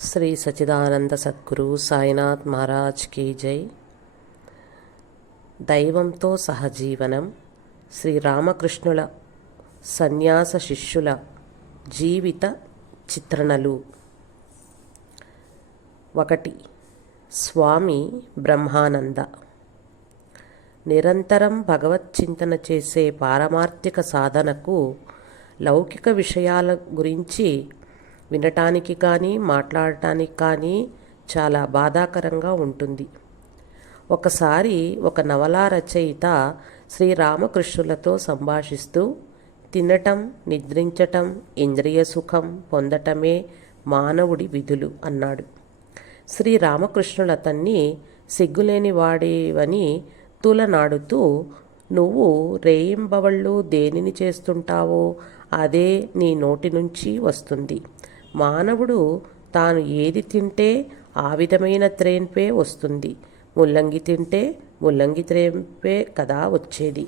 Shri Sachchidananda Sadhguru Sainath Maharaj key జై. దైవంతో సహజీవనం. శ్రీ రామకృష్ణుల సన్యాస శిష్యుల జీవిత చిత్రణలు. 1. స్వామి బ్రహ్మానంద. నిరంతరం భగవచ్చింతన చేసే పారమార్థిక సాధనకు లౌకిక విషయాల గురించి వినటానికి కానీ మాట్లాడటానికి కానీ చాలా బాధాకరంగా ఉంటుంది. ఒకసారి ఒక నవలా రచయిత శ్రీరామకృష్ణులతో సంభాషిస్తూ, తినటం, నిద్రించటం, ఇంద్రియ సుఖం పొందటమే మానవుడి విధులు అన్నాడు. శ్రీరామకృష్ణులు అతన్ని సిగ్గులేని వాడేవని తూలనాడుతూ, నువ్వు రేయింబవళ్ళు దేనిని చేస్తుంటావో అదే నీ నోటి నుంచి వస్తుంది. మానవుడు తాను ఏది తింటే ఆ విధమైన త్రేన్పే వస్తుంది. ముల్లంగి తింటే ముల్లంగి త్రేన్పే కదా వచ్చేది.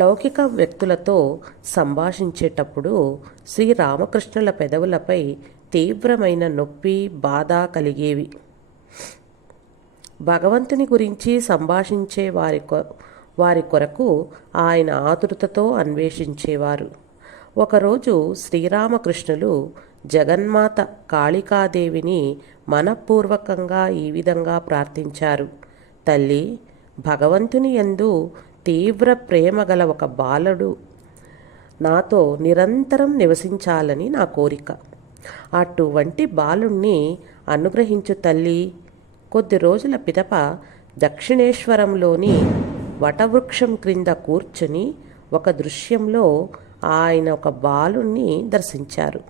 లౌకిక వ్యక్తులతో సంభాషించేటప్పుడు శ్రీరామకృష్ణుల పెదవులపై తీవ్రమైన నొప్పి, బాధ కలిగేవి. భగవంతుని గురించి సంభాషించే వారి కొరకు ఆయన ఆతురతతో అన్వేషించేవారు. ఒకరోజు శ్రీరామకృష్ణులు జగన్మాత కాళికాదేవిని మనఃపూర్వకంగా ఈ విధంగా ప్రార్థించారు. తల్లి, భగవంతుని యందు తీవ్ర ప్రేమ గల ఒక బాలుడు నాతో నిరంతరం నివసించాలని నా కోరిక. అటువంటి బాలుణ్ణి అనుగ్రహించు తల్లి. కొద్ది రోజుల పిదప దక్షిణేశ్వరంలోని వటవృక్షం క్రింద కూర్చుని ఒక దృశ్యంలో ఆయన ఒక బాలుణ్ణి దర్శించారు.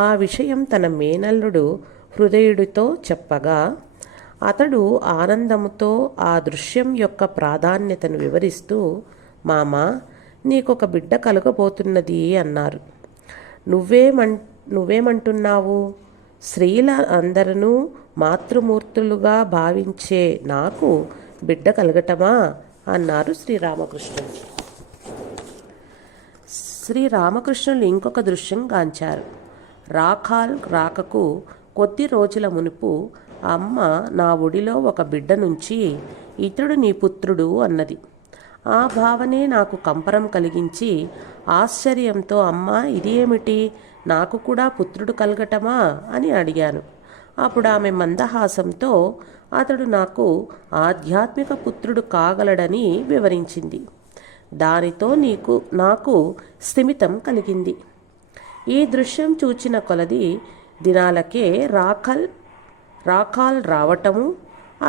ఆ విషయం తన మేనల్లుడు హృదయుడితో చెప్పగా, అతడు ఆనందముతో ఆ దృశ్యం యొక్క ప్రాధాన్యతను వివరిస్తూ, మామా, నీకొక బిడ్డ కలగబోతున్నది అన్నారు. నువ్వేమంటున్నావు? స్త్రీల అందరూ మాతృమూర్తులుగా భావించే నాకు బిడ్డ కలగటమా అన్నారు శ్రీరామకృష్ణుడు. శ్రీరామకృష్ణులు ఇంకొక దృశ్యం గాంచారు. రాఖాల్ రాకకు కొద్ది రోజుల మునుపు అమ్మ నా ఒడిలో ఒక బిడ్డ నుంచి, ఇతడు నీ పుత్రుడు అన్నది. ఆ భావనే నాకు కంపరం కలిగించి ఆశ్చర్యంతో, అమ్మ, ఇది ఏమిటి, నాకు కూడా పుత్రుడు కలగటమా అని అడిగాను. అప్పుడు ఆమె మందహాసంతో అతడు నాకు ఆధ్యాత్మిక పుత్రుడు కాగలడని వివరించింది. దానితో నాకు స్థిమితం కలిగింది. ఈ దృశ్యం చూచిన కొలది దినాలకే రాఖాల్ రావటము,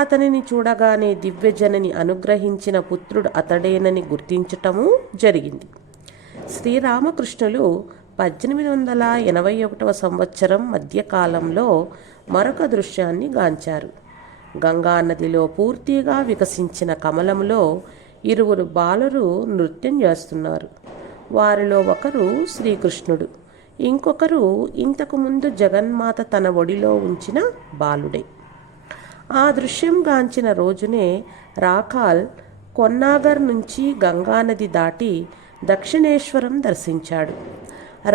అతనిని చూడగానే దివ్యజనని అనుగ్రహించిన పుత్రుడు అతడేనని గుర్తించటము జరిగింది. శ్రీరామకృష్ణులు 1881 సంవత్సరం మధ్యకాలంలో మరొక దృశ్యాన్ని గాంచారు. గంగానదిలో పూర్తిగా వికసించిన కమలంలో 2 బాలురు నృత్యం చేస్తున్నారు. వారిలో ఒకరు శ్రీకృష్ణుడు, ఇంకొకరు ఇంతకుముందు జగన్మాత తన ఒడిలో ఉంచిన బాలుడే. ఆ దృశ్యం గాంచిన రోజునే రాఖాల్ కొన్నాగర్ నుంచి గంగానది దాటి దక్షిణేశ్వరం దర్శించాడు.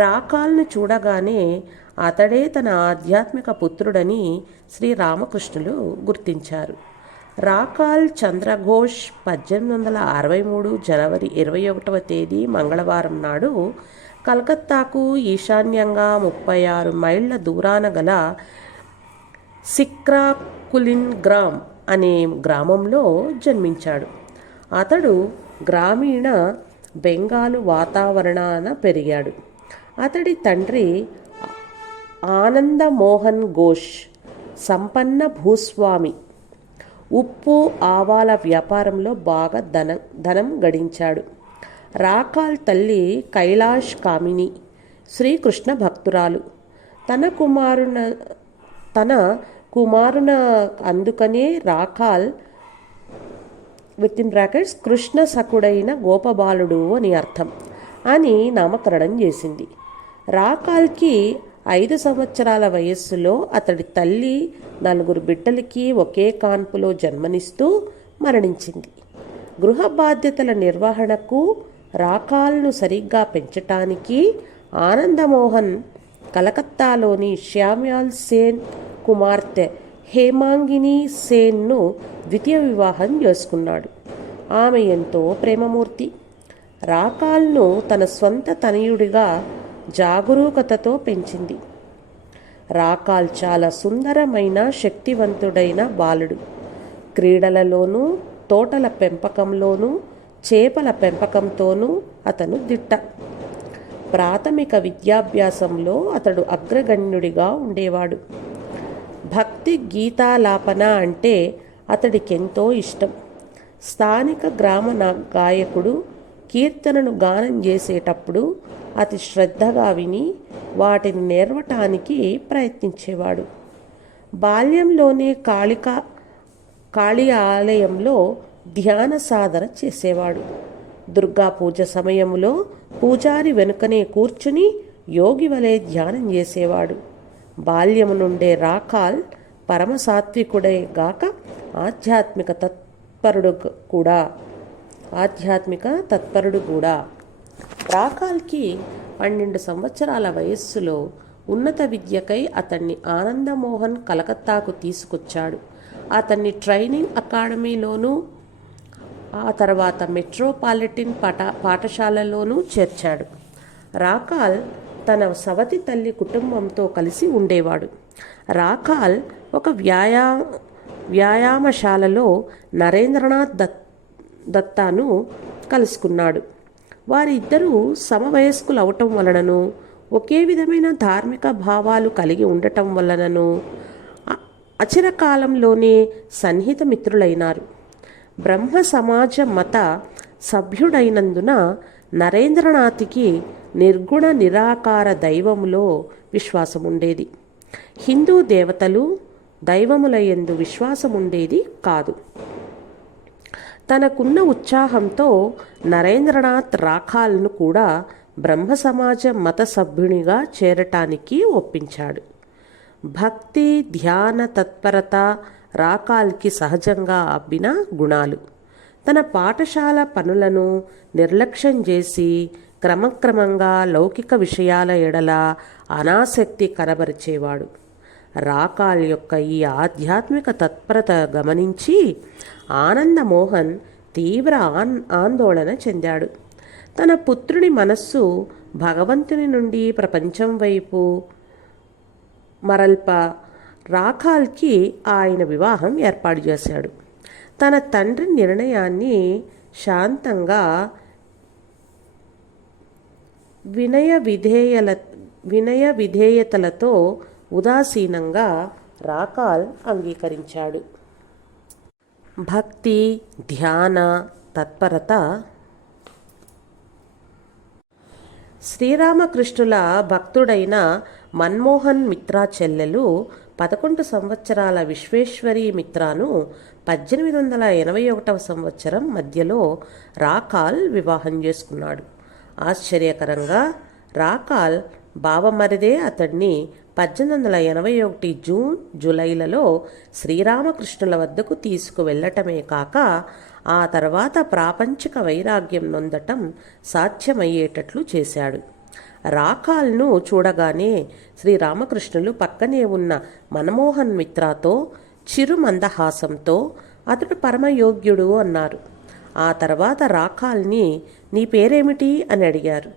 రాఖాల్ను చూడగానే అతడే తన ఆధ్యాత్మిక పుత్రుడని శ్రీరామకృష్ణులు గుర్తించారు. రాఖాల్ చంద్రఘోష్ 1863 జనవరి 21వ తేదీ మంగళవారం నాడు కలకత్తాకు ఈశాన్యంగా 36 మైళ్ళ దూరాన గల సిక్రాకులిన్ గ్రామ్ అనే గ్రామంలో జన్మించాడు. అతడు గ్రామీణ బెంగాలు వాతావరణాన పెరిగాడు. అతడి తండ్రి ఆనందమోహన్ ఘోష్ సంపన్న భూస్వామి. ఉప్పు, ఆవాల వ్యాపారంలో బాగా ధనం గడించాడు. రాఖాల్ తల్లి కైలాష్ కామిని, శ్రీకృష్ణ భక్తురాలు. తన కుమారున అందుకనే రాఖాల్ కృష్ణ సకుడైన గోపబాలుడు అని అర్థం అని నామకరణం చేసింది. రాఖాల్కి 5 సంవత్సరాల వయస్సులో అతడి తల్లి 4 బిడ్డలకి ఒకే కాన్పులో జన్మనిస్తూ మరణించింది. గృహ బాధ్యతల నిర్వహణకు, రాఖాల్ను సరిగ్గా పెంచటానికి ఆనందమోహన్ కలకత్తాలోని శ్యామ్యాల్ సేన్ కుమార్తె హేమాంగిని సేన్ను ద్వితీయ వివాహం చేసుకున్నాడు. ఆమె ఎంతో ప్రేమమూర్తి. రాకాల్ను తన స్వంత తనయుడిగా జాగరూకతతో పెంచింది. రాకాల్ చాలా సుందరమైన శక్తివంతుడైన బాలుడు. క్రీడలలోనూ, తోటల పెంపకంలోనూ, చేపల పెంపకంతోనూ అతను దిట్ట. ప్రాథమిక విద్యాభ్యాసంలో అతడు అగ్రగణ్యుడిగా ఉండేవాడు. భక్తి గీతాలాపన అంటే అతడికెంతో ఇష్టం. స్థానిక గ్రామ గాయకుడు కీర్తనను గానం చేసేటప్పుడు అతి శ్రద్ధగా విని వాటిని నేర్వటానికి ప్రయత్నించేవాడు. బాల్యంలోనే కాళీ ఆలయంలో ధ్యాన సాధన చేసేవాడు. దుర్గా పూజ సమయంలో పూజారి వెనుకనే కూర్చుని యోగి వలె ధ్యానం చేసేవాడు. బాల్యము నుండే రాకాల్ పరమసాత్వికుడే గాక ఆధ్యాత్మిక తత్పరుడు కూడా. రాకాల్కి 12 సంవత్సరాల వయస్సులో ఉన్నత విద్యకై అతన్ని ఆనందమోహన్ కలకత్తాకు తీసుకొచ్చాడు. అతన్ని ట్రైనింగ్ అకాడమీలోనూ ఆ తర్వాత మెట్రోపాలిటన్ పాఠశాలలోనూ చేర్చాడు. రాకాల్ తన సవతి తల్లి కుటుంబంతో కలిసి ఉండేవాడు. రాకాల్ ఒక వ్యాయామశాలలో నరేంద్రనాథ్ దత్తాను కలుసుకున్నాడు. వారిద్దరూ సమవయస్కులు అవటం వలనను, ఒకే విధమైన ధార్మిక భావాలు కలిగి ఉండటం వలనను అచిరకాలంలోనే సన్నిహిత మిత్రులైనారు. బ్రహ్మ సమాజ మత సభ్యుడైనందున నరేంద్రనాథ్కి నిర్గుణ నిరాకార దైవములో విశ్వాసముండేది. హిందూ దేవతలు దైవములయందు విశ్వాసముండేది కాదు. తనకున్న ఉత్సాహంతో నరేంద్రనాథ్ రాకాల్ను కూడా బ్రహ్మ సమాజ మత సభ్యునిగా చేరటానికి ఒప్పించాడు. భక్తి, ధ్యాన తత్పరత రాకాల్కి సహజంగా అబ్బిన గుణాలు. తన పాఠశాల పనులను నిర్లక్ష్యం చేసి క్రమక్రమంగా లౌకిక విషయాల ఎడల అనాసక్తి కనబరిచేవాడు. రాకాల్ యొక్క ఈ ఆధ్యాత్మిక తత్పరత గమనించి ఆనందమోహన్ తీవ్ర ఆందోళన చెందాడు. తన పుత్రుని మనస్సు భగవంతుని నుండి ప్రపంచం వైపు మరల్ప రాకాల్కి ఆయన వివాహం ఏర్పాటు చేశాడు. తన తండ్రి నిర్ణయాన్ని శాంతంగా వినయ విధేయతలతో ఉదాసీనంగా రాకాల్ అంగీకరించాడు. భక్తి, ధ్యాన తత్పరత శ్రీరామకృష్ణుల భక్తుడైన మన్మోహన్ మిత్రా చెల్లెలు 11 సంవత్సరాల విశ్వేశ్వరీ మిత్రాను 1881 సంవత్సరం మధ్యలో రాకాల్ వివాహం చేసుకున్నాడు. ఆశ్చర్యకరంగా రాకాల్ బావమరిదే అతడిని 1881 జూన్, జూలైలలో శ్రీరామకృష్ణుల వద్దకు తీసుకువెళ్ళటమే కాక ఆ తర్వాత ప్రాపంచిక వైరాగ్యం నొందటం సాధ్యమయ్యేటట్లు చేశాడు. రాకాల్ను చూడగానే శ్రీరామకృష్ణులు పక్కనే ఉన్న మన్మోహన్ మిత్రాతో చిరు మందహాసంతో అతడు పరమయోగ్యుడు అన్నారు. ఆ తర్వాత రాకాల్ని నీ పేరేమిటి అని అడిగారు.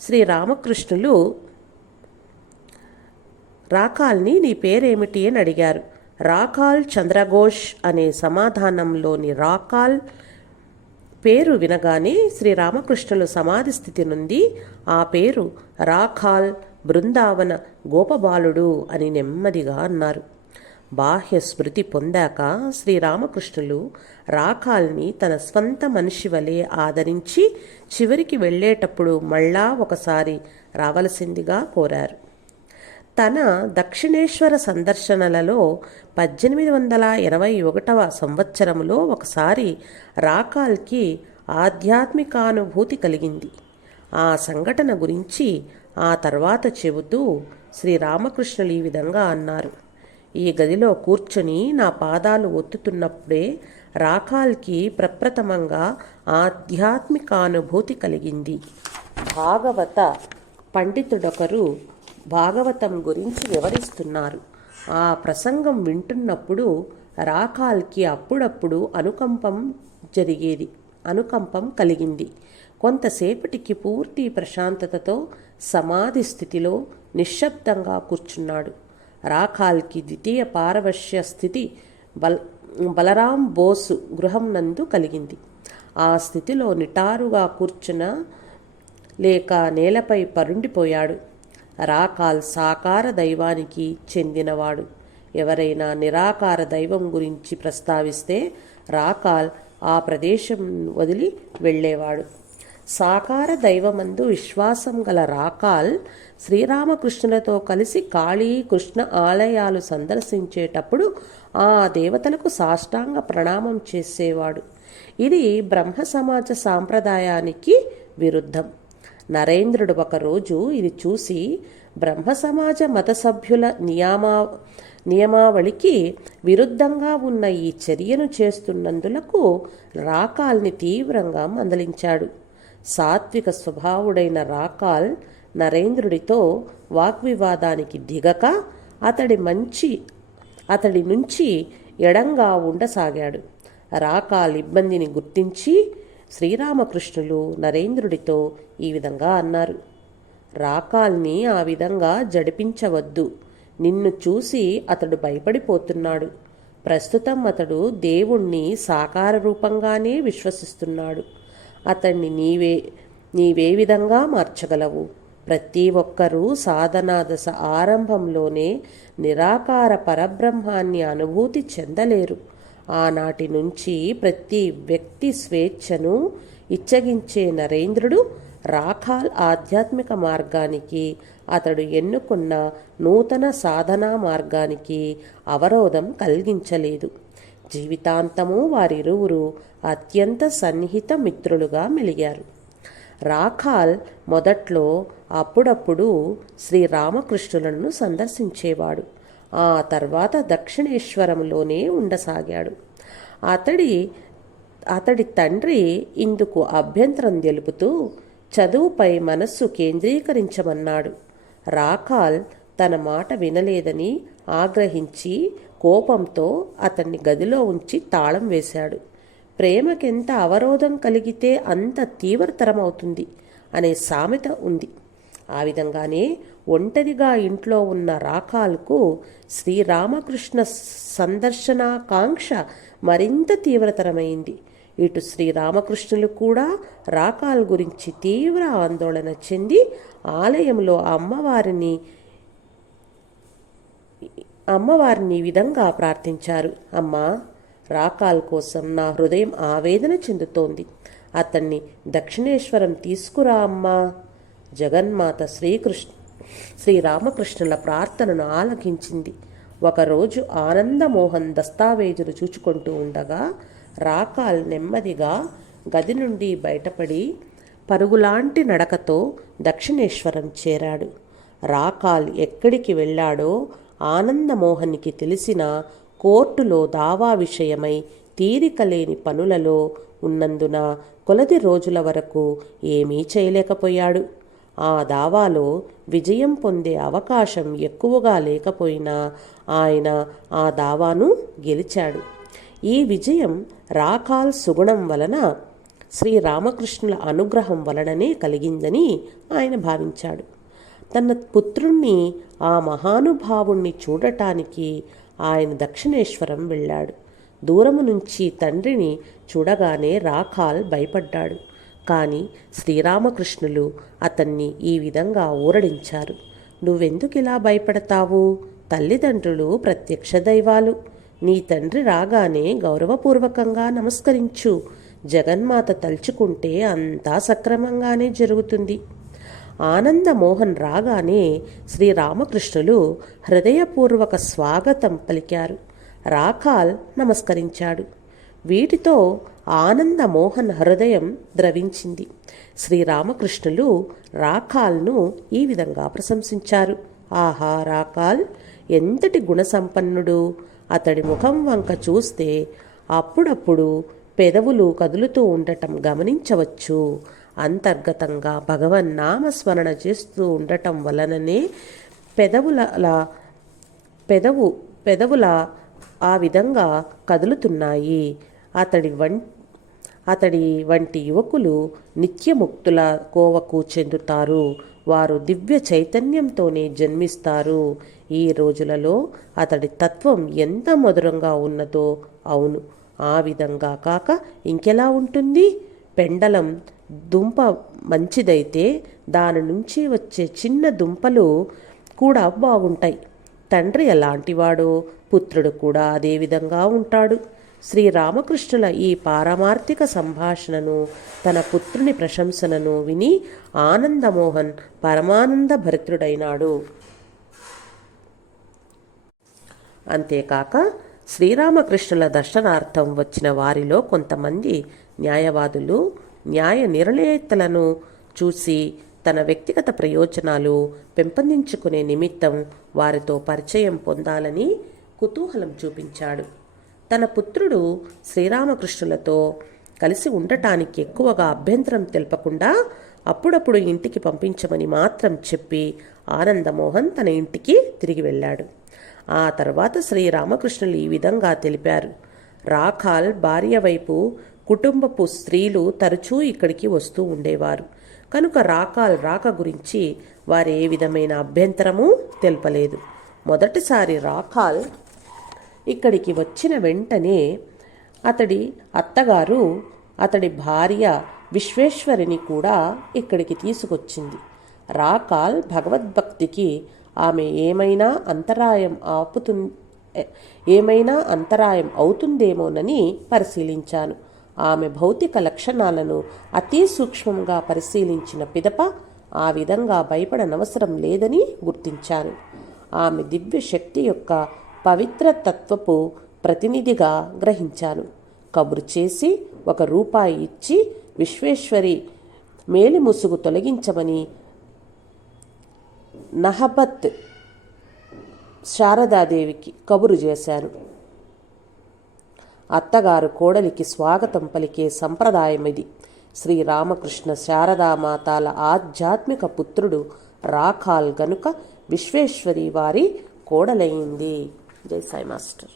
శ్రీరామకృష్ణులు రాకాల్ని నీ పేరేమిటి అని అడిగారు. రాకాల్ చంద్రఘోష్ అనే సమాధానంలోని రాకాల్ పేరు వినగానే శ్రీరామకృష్ణులు సమాధి స్థితి నుండి ఆ పేరు రాకాల్ బృందావన గోపబాలుడు అని నెమ్మదిగా అన్నారు. బాహ్య స్మృతి పొందాక శ్రీరామకృష్ణులు రాకాల్ని తన స్వంత మనిషి వలె ఆదరించి చివరికి వెళ్ళేటప్పుడు మళ్ళా ఒకసారి రావలసిందిగా కోరారు. తన దక్షిణేశ్వర సందర్శనలలో 1881 సంవత్సరంలో ఒకసారి రాకాల్కి ఆధ్యాత్మికానుభూతి కలిగింది. ఆ సంఘటన గురించి ఆ తర్వాత చెబుతూ శ్రీరామకృష్ణులు ఈ విధంగా అన్నారు. ఈ గదిలో కూర్చొని నా పాదాలు ఒత్తుతున్నప్పుడే రాకాల్కి ప్రప్రథమంగా ఆధ్యాత్మికానుభూతి కలిగింది. భాగవత పండితుడొకరు భాగవతం గురించి వివరిస్తున్నారు. ఆ ప్రసంగం వింటున్నప్పుడు రాకాల్కి అప్పుడప్పుడు అనుకంపం కలిగింది. కొంతసేపటికి పూర్తి ప్రశాంతతతో సమాధి స్థితిలో నిశ్శబ్దంగా కూర్చున్నాడు. రాకాల్కి ద్వితీయ పారవశ్య స్థితి బలరాం బోసు గృహం నందు కలిగింది. ఆ స్థితిలో నిటారుగా కూర్చున్న లేక నేలపై పరుండిపోయాడు. రాకాల్ సాకార దైవానికి చెందినవాడు. ఎవరైనా నిరాకార దైవం గురించి ప్రస్తావిస్తే రాకాల్ ఆ ప్రదేశం వదిలి వెళ్ళేవాడు. సాకార దైవమందు విశ్వాసం గల రాకాల్ శ్రీరామకృష్ణులతో కలిసి కాళీ కృష్ణ ఆలయాలు సందర్శించేటప్పుడు ఆ దేవతలకు సాష్టాంగ ప్రణామం చేసేవాడు. ఇది బ్రహ్మ సమాజ సాంప్రదాయానికి విరుద్ధం. నరేంద్రుడు ఒకరోజు ఇది చూసి బ్రహ్మ సమాజ మత సభ్యుల నియమావళికి విరుద్ధంగా ఉన్న ఈ చర్యను చేస్తున్నందులకు రాకాల్ని తీవ్రంగా మందలించాడు. సాత్విక స్వభావుడైన రాకాల్ నరేంద్రుడితో వాగ్వివాదానికి దిగక అతడి నుంచి ఎడంగా ఉండసాగాడు. రాకాల్ ఇబ్బందిని గుర్తించి శ్రీరామకృష్ణులు నరేంద్రుడితో ఈ విధంగా అన్నారు: రాకాల్ని ఆ విధంగా జడిపించవద్దు. నిన్ను చూసి అతడు భయపడిపోతున్నాడు. ప్రస్తుతం అతడు దేవుణ్ణి సాకార రూపంగానే విశ్వసిస్తున్నాడు. అతన్ని నీవే విధంగా మార్చగలవు? ప్రతి ఒక్కరూ సాధనా దశ ఆరంభంలోనే నిరాకార పరబ్రహ్మాన్ని అనుభూతి చెందలేరు. ఆనాటి నుంచి ప్రతి వ్యక్తి స్వేచ్ఛను ఇచ్చగించే నరేంద్రుడు రాకాల్ ఆధ్యాత్మిక మార్గానికి, అతడు ఎన్నుకున్న నూతన సాధనా మార్గానికి అవరోధం కలిగించలేదు. జీవితాంతము వారిరువురు అత్యంత సన్నిహిత మిత్రులుగా మెలిగారు. రాకాల్ మొదట్లో అప్పుడప్పుడు శ్రీరామకృష్ణులను సందర్శించేవాడు. ఆ తర్వాత దక్షిణేశ్వరంలోనే ఉండసాగాడు. అతడి తండ్రి ఇందుకు అభ్యంతరం తెలుపుతూ చదువుపై మనస్సు కేంద్రీకరించమన్నాడు. రాకాల్ తన మాట వినలేదని ఆగ్రహించి కోపంతో అతన్ని గదిలో ఉంచి తాళం వేశాడు. ప్రేమకెంత అవరోధం కలిగితే అంత తీవ్రతరమవుతుంది అనే సామెత ఉంది. ఆ విధంగానే ఒంటరిగా ఇంట్లో ఉన్న రాకాల్కు శ్రీరామకృష్ణ సందర్శనాకాంక్ష మరింత తీవ్రతరమైంది. ఇటు శ్రీరామకృష్ణులు కూడా రాకాల్ గురించి తీవ్ర ఆందోళన చెంది ఆలయంలో అమ్మవారిని విధంగా ప్రార్థించారు: అమ్మా, రాకాల్ కోసం నా హృదయం ఆవేదన చెందుతోంది. అతన్ని దక్షిణేశ్వరం తీసుకురా అమ్మా. జగన్మాత శ్రీరామకృష్ణుల ప్రార్థనను ఆలకించింది. ఒకరోజు ఆనందమోహన్ దస్తావేజులు చూచుకుంటూ ఉండగా రాకాల్ నెమ్మదిగా గది నుండి బయటపడి పరుగులాంటి నడకతో దక్షిణేశ్వరం చేరాడు. రాకాల్ ఎక్కడికి వెళ్ళాడో ఆనందమోహన్కి తెలిసిన కోర్టులో దావా విషయమై తీరికలేని పనులలో ఉన్నందున కొలది రోజుల వరకు ఏమీ చేయలేకపోయాడు. ఆ దావాలో విజయం పొందే అవకాశం ఎక్కువగా లేకపోయినా ఆయన ఆ దావాను గెలిచాడు. ఈ విజయం రాకాల్ సుగుణం వలన, శ్రీరామకృష్ణుల అనుగ్రహం వలననే కలిగిందని ఆయన భావించాడు. తన పుత్రుణ్ణి, ఆ మహానుభావుణ్ణి చూడటానికి ఆయన దక్షిణేశ్వరం వెళ్ళాడు. దూరము నుంచి తండ్రిని చూడగానే రాకాల్ భయపడ్డాడు. కానీ శ్రీరామకృష్ణులు అతన్ని ఈ విధంగా ఊరడించారు: నువ్వెందుకిలా భయపడతావు? తల్లిదండ్రులు ప్రత్యక్ష దైవాలు. నీ తండ్రి రాగానే గౌరవపూర్వకంగా నమస్కరించు. జగన్మాత తలుచుకుంటే అంతా సక్రమంగానే జరుగుతుంది. ఆనందమోహన్ రాగానే శ్రీరామకృష్ణులు హృదయపూర్వక స్వాగతం పలికారు. రాకాల్ నమస్కరించాడు. వీటితో ఆనందమోహన్ హృదయం ద్రవించింది. శ్రీరామకృష్ణులు రాకాల్ను ఈ విధంగా ప్రశంసించారు: ఆహా, రాకాల్ ఎంతటి గుణసంపన్నుడు! అతడి ముఖం వంక చూస్తే అప్పుడప్పుడు పెదవులు కదులుతూ ఉండటం గమనించవచ్చు. అంతర్గతంగా భగవన్నామస్మరణ చేస్తూ ఉండటం వలననే పెదవుల పెదవు పెదవుల ఆ విధంగా కదులుతున్నాయి. అతడి వంటి యువకులు నిత్యముక్తుల కోవకు చెందుతారు. వారు దివ్య చైతన్యంతోనే జన్మిస్తారు. ఈ రోజులలో అతడి తత్వం ఎంత మధురంగా ఉన్నదో. అవును, ఆ విధంగా కాక ఇంకెలా ఉంటుంది? పెండలం దుంప మంచిదైతే దాని నుంచి వచ్చే చిన్న దుంపలు కూడా బాగుంటాయి. తండ్రి ఎలాంటివాడో పుత్రుడు కూడా అదే విధంగా ఉంటాడు. శ్రీరామకృష్ణుల ఈ పారమార్థిక సంభాషణను, తన పుత్రుని ప్రశంసనను విని ఆనందమోహన్ పరమానంద భరితుడైనాడు. అంతేకాక శ్రీరామకృష్ణుల దర్శనార్థం వచ్చిన వారిలో కొంతమంది న్యాయవాదులు న్యాయ నిర్ణేతలను చూసి తన వ్యక్తిగత ప్రయోజనాలు పెంపొందించుకునే నిమిత్తం వారితో పరిచయం పొందాలని కుతూహలం చూపించాడు. తన పుత్రుడు శ్రీరామకృష్ణులతో కలిసి ఉండటానికి ఎక్కువగా అభ్యంతరం తెలపకుండా అప్పుడప్పుడు ఇంటికి పంపించమని మాత్రం చెప్పి ఆనందమోహన్ తన ఇంటికి తిరిగి వెళ్ళాడు. ఆ తర్వాత శ్రీరామకృష్ణులు ఈ విధంగా తెలిపారు. రాఖాల్ భార్య వైపు కుటుంబపు స్త్రీలు తరచూ ఇక్కడికి వస్తూ ఉండేవారు కనుక రాఖాల్ రాక గురించి వారు ఏ విధమైన అభ్యంతరము తెలపలేదు. మొదటిసారి రాఖాల్ ఇక్కడికి వచ్చిన వెంటనే అతడి అత్తగారు అతడి భార్య విశ్వేశ్వరిని కూడా ఇక్కడికి తీసుకొచ్చింది. రాఖాల్ భగవద్భక్తికి ఆమె ఏమైనా అంతరాయం అవుతుందేమోనని పరిశీలించాను. ఆమె భౌతిక లక్షణాలను అతి సూక్ష్మంగా పరిశీలించిన పిదప ఆ విధంగా భయపడనవసరం లేదని గుర్తించాను. ఆమె దివ్య శక్తి యొక్క పవిత్ర తత్వపు ప్రతినిధిగా గ్రహించాను. కబురు చేసి ₹1 ఇచ్చి విశ్వేశ్వరి మేలి ముసుగు తొలగించమని నహబత్ శారదాదేవికి కబురు చేశాను. అత్తగారు కోడలికి స్వాగతం పలికే సంప్రదాయం ఇది. శ్రీరామకృష్ణ శారదామాతాల ఆధ్యాత్మిక పుత్రుడు రాఖాల్ గనుక విశ్వేశ్వరి వారి కోడలైంది. జై సాయి మాస్టర్.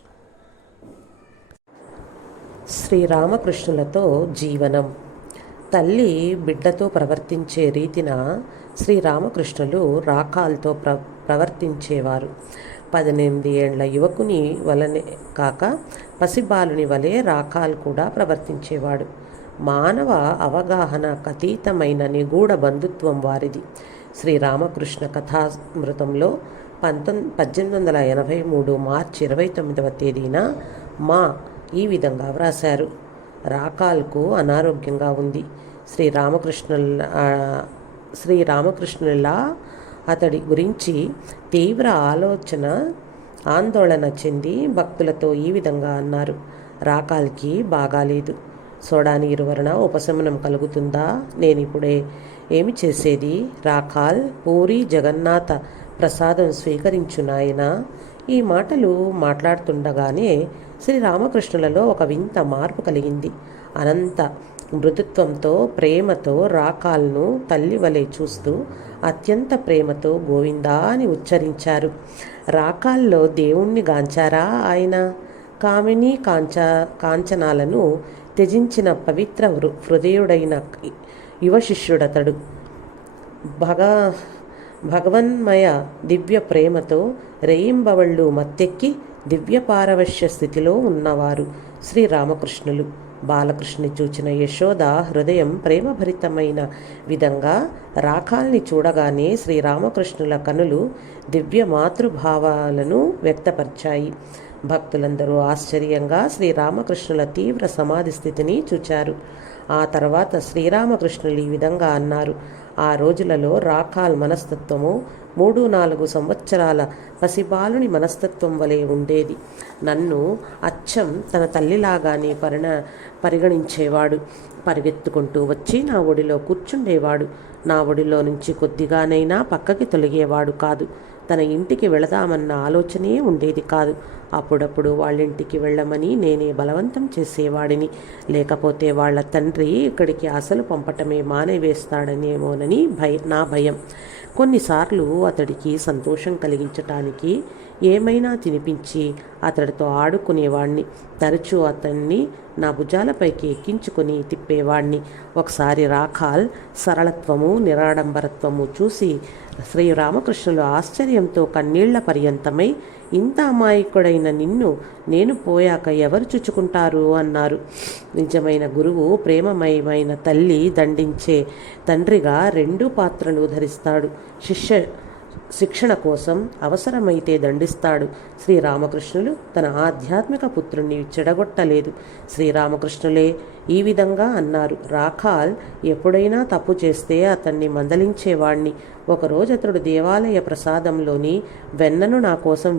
శ్రీరామకృష్ణులతో జీవనం. తల్లి బిడ్డతో ప్రవర్తించే రీతిన శ్రీరామకృష్ణులు రాఖాల్తో ప్రవర్తించేవారు. 18 ఏళ్ల యువకుని వలనే కాక పసిబాలుని వలె రాఖాల్ కూడా ప్రవర్తించేవాడు. మానవ అవగాహన అతీతమైన నిగూఢ బంధుత్వం వారిది. శ్రీరామకృష్ణ కథామృతంలో 1883 మార్చి 29వ తేదీన ఈ విధంగా వ్రాశారు. రాఖాల్కు అనారోగ్యంగా ఉంది. శ్రీరామకృష్ణులా అతడి గురించి తీవ్ర ఆందోళన చెంది భక్తులతో ఈ విధంగా అన్నారు. రాఖాల్కి బాగాలేదు. సోడా నీరు వలన ఉపశమనం కలుగుతుందా? నేనిప్పుడే ఏమి చేసేది? రాఖాల్, పూరి జగన్నాథ ప్రసాదం స్వీకరించు నాయనా. ఈ మాటలు మాట్లాడుతుండగానే శ్రీరామకృష్ణులలో ఒక వింత మార్పు కలిగింది. అనంత మృదుత్వంతో, ప్రేమతో రాఖాల్ను తల్లి వలె చూస్తూ అత్యంత ప్రేమతో గోవిందా అని ఉచ్చరించారు. రాఖాల్లో దేవుణ్ణి గాంచారా ఆయన? కామిని కాంచనాలను త్యజించిన పవిత్ర హృదయుడైన యువ శిష్యుడతడు. భగవన్మయ దివ్య ప్రేమతో రేయింబవళ్ళు మత్తెక్కి దివ్య పారవశ్య స్థితిలో ఉన్నవారు శ్రీరామకృష్ణులు. బాలకృష్ణుని చూచిన యశోద హృదయం ప్రేమభరితమైన విధంగా రాఖాల్ని చూడగానే శ్రీరామకృష్ణుల కనులు దివ్య మాతృభావాలను వ్యక్తపరిచాయి. భక్తులందరూ ఆశ్చర్యంగా శ్రీరామకృష్ణుల తీవ్ర సమాధి స్థితిని చూచారు. ఆ తర్వాత శ్రీరామకృష్ణులు ఈ విధంగా అన్నారు. ఆ రోజులలో రాఖాల్ మనస్తత్వము 3-4 సంవత్సరాల పసిబాలుని మనస్తత్వం వలె ఉండేది. నన్ను అచ్చం తన తల్లిలాగానే పరిగణించేవాడు. పరిగెత్తుకుంటూ వచ్చి నా ఒడిలో కూర్చుండేవాడు. నా ఒడిలో నుంచి కొద్దిగానైనా పక్కకి తొలగేవాడు కాదు. తన ఇంటికి వెళదామన్న ఆలోచనే ఉండేది కాదు. అప్పుడప్పుడు వాళ్ళింటికి వెళ్ళమని నేనే బలవంతం చేసేవాడిని. లేకపోతే వాళ్ళ తండ్రి ఇక్కడికి అసలు పంపటమే మానేవేస్తాడనేమోనని నా భయం. కొన్నిసార్లు అతడికి సంతోషం కలిగించటానికి ఏమైనా తినిపించి అతడితో ఆడుకునేవాణ్ణి. తరచూ అతన్ని నా భుజాలపైకి ఎక్కించుకొని తిప్పేవాణ్ణి. ఒకసారి రాఖాల్ సరళత్వము నిరాడంబరత్వము చూసి శ్రీరామకృష్ణులు ఆశ్చర్యంతో కన్నీళ్ల పర్యంతమై, ఇంత అమాయకుడైన నిన్ను నేను పోయాక ఎవరు చుచ్చుకుంటారు అన్నారు. నిజమైన గురువు ప్రేమమయమైన తల్లి దండించే తండ్రిగా రెండు పాత్రలు ధరిస్తాడు. శిక్షణ కోసం అవసరమైతే దండిస్తాడు. శ్రీరామకృష్ణులు తన ఆధ్యాత్మిక పుత్రుణ్ణి చెడగొట్టలేదు. శ్రీరామకృష్ణులే ఈ విధంగా అన్నారు. రాఖాల్ ఎప్పుడైనా తప్పు చేస్తే అతన్ని మందలించేవాణ్ణి. ఒకరోజు అతడు దేవాలయ ప్రసాదంలోని వెన్నను నా కోసం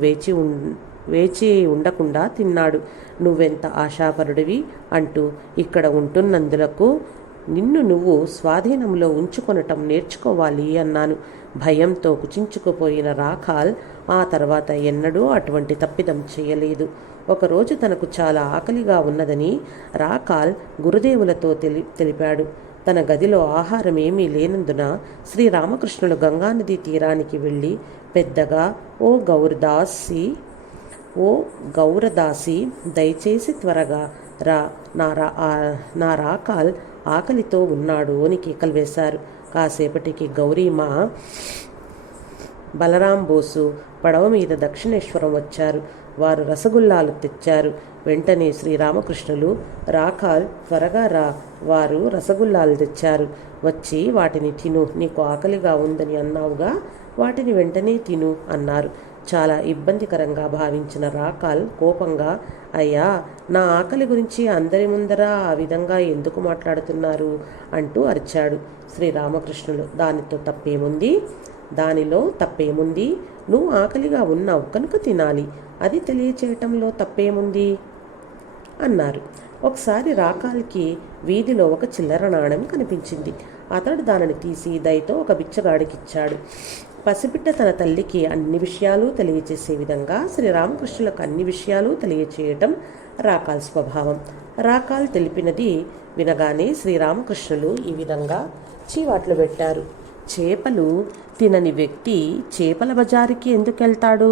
వేచి ఉండకుండా తిన్నాడు. నువ్వెంత ఆశాపరుడివి అంటూ ఇక్కడ ఉంటున్నందులకు నిన్ను నువ్వు స్వాధీనంలో ఉంచుకొనటం నేర్చుకోవాలి అన్నాను. భయంతో కుచించుకుపోయిన రాఖాల్ ఆ తర్వాత ఎన్నడూ అటువంటి తప్పిదం చేయలేదు. ఒకరోజు తనకు చాలా ఆకలిగా ఉన్నదని రాఖాల్ గురుదేవులతో తెలిపాడు. తన గదిలో ఆహారం ఏమీ లేనందున శ్రీరామకృష్ణుడు గంగానది తీరానికి వెళ్ళి పెద్దగా, ఓ గౌరదాసి దయచేసి త్వరగా రా, నా రాఖాల్ ఆకలితో ఉన్నాడు అని కేకలు వేశారు. కాసేపటికి గౌరీమా, బలరాం బోసు పడవ మీద దక్షిణేశ్వరం వచ్చారు. వారు రసగుల్లాలు తెచ్చారు. వెంటనే శ్రీరామకృష్ణులు, రాఖాల్ త్వరగా రా, వారు రసగుల్లాలు తెచ్చారు, వచ్చి వాటిని తిను, నీకు ఆకలిగా ఉందని అన్నావుగా, వాటిని వెంటనే తిను అన్నారు. చాలా ఇబ్బందికరంగా భావించిన రాఖాల్ కోపంగా, అయ్యా, నా ఆకలి గురించి అందరి ముందర ఆ విధంగా ఎందుకు మాట్లాడుతున్నారు అంటూ అరిచాడు. శ్రీరామకృష్ణులు, దానిలో తప్పేముంది? నువ్వు ఆకలిగా ఉన్నావు కనుక తినాలి, అది తెలియచేయటంలో తప్పేముంది అన్నారు. ఒకసారి రాఖాల్కి వీధిలో ఒక చిల్లర నాణెం కనిపించింది. అతడు దానిని తీసి దయతో ఒక బిచ్చగాడికిచ్చాడు. పసిబిడ్డ తన తల్లికి అన్ని విషయాలు తెలియచేసే విధంగా శ్రీరామకృష్ణులకు అన్ని విషయాలు తెలియచేయటం రాఖాల్ స్వభావం. రాఖాల్ తెలిపినది వినగానే శ్రీరామకృష్ణులు ఈ విధంగా చీవాట్లు పెట్టారు. చేపలు తినని వ్యక్తి చేపల బజారుకి ఎందుకు వెళ్తాడు?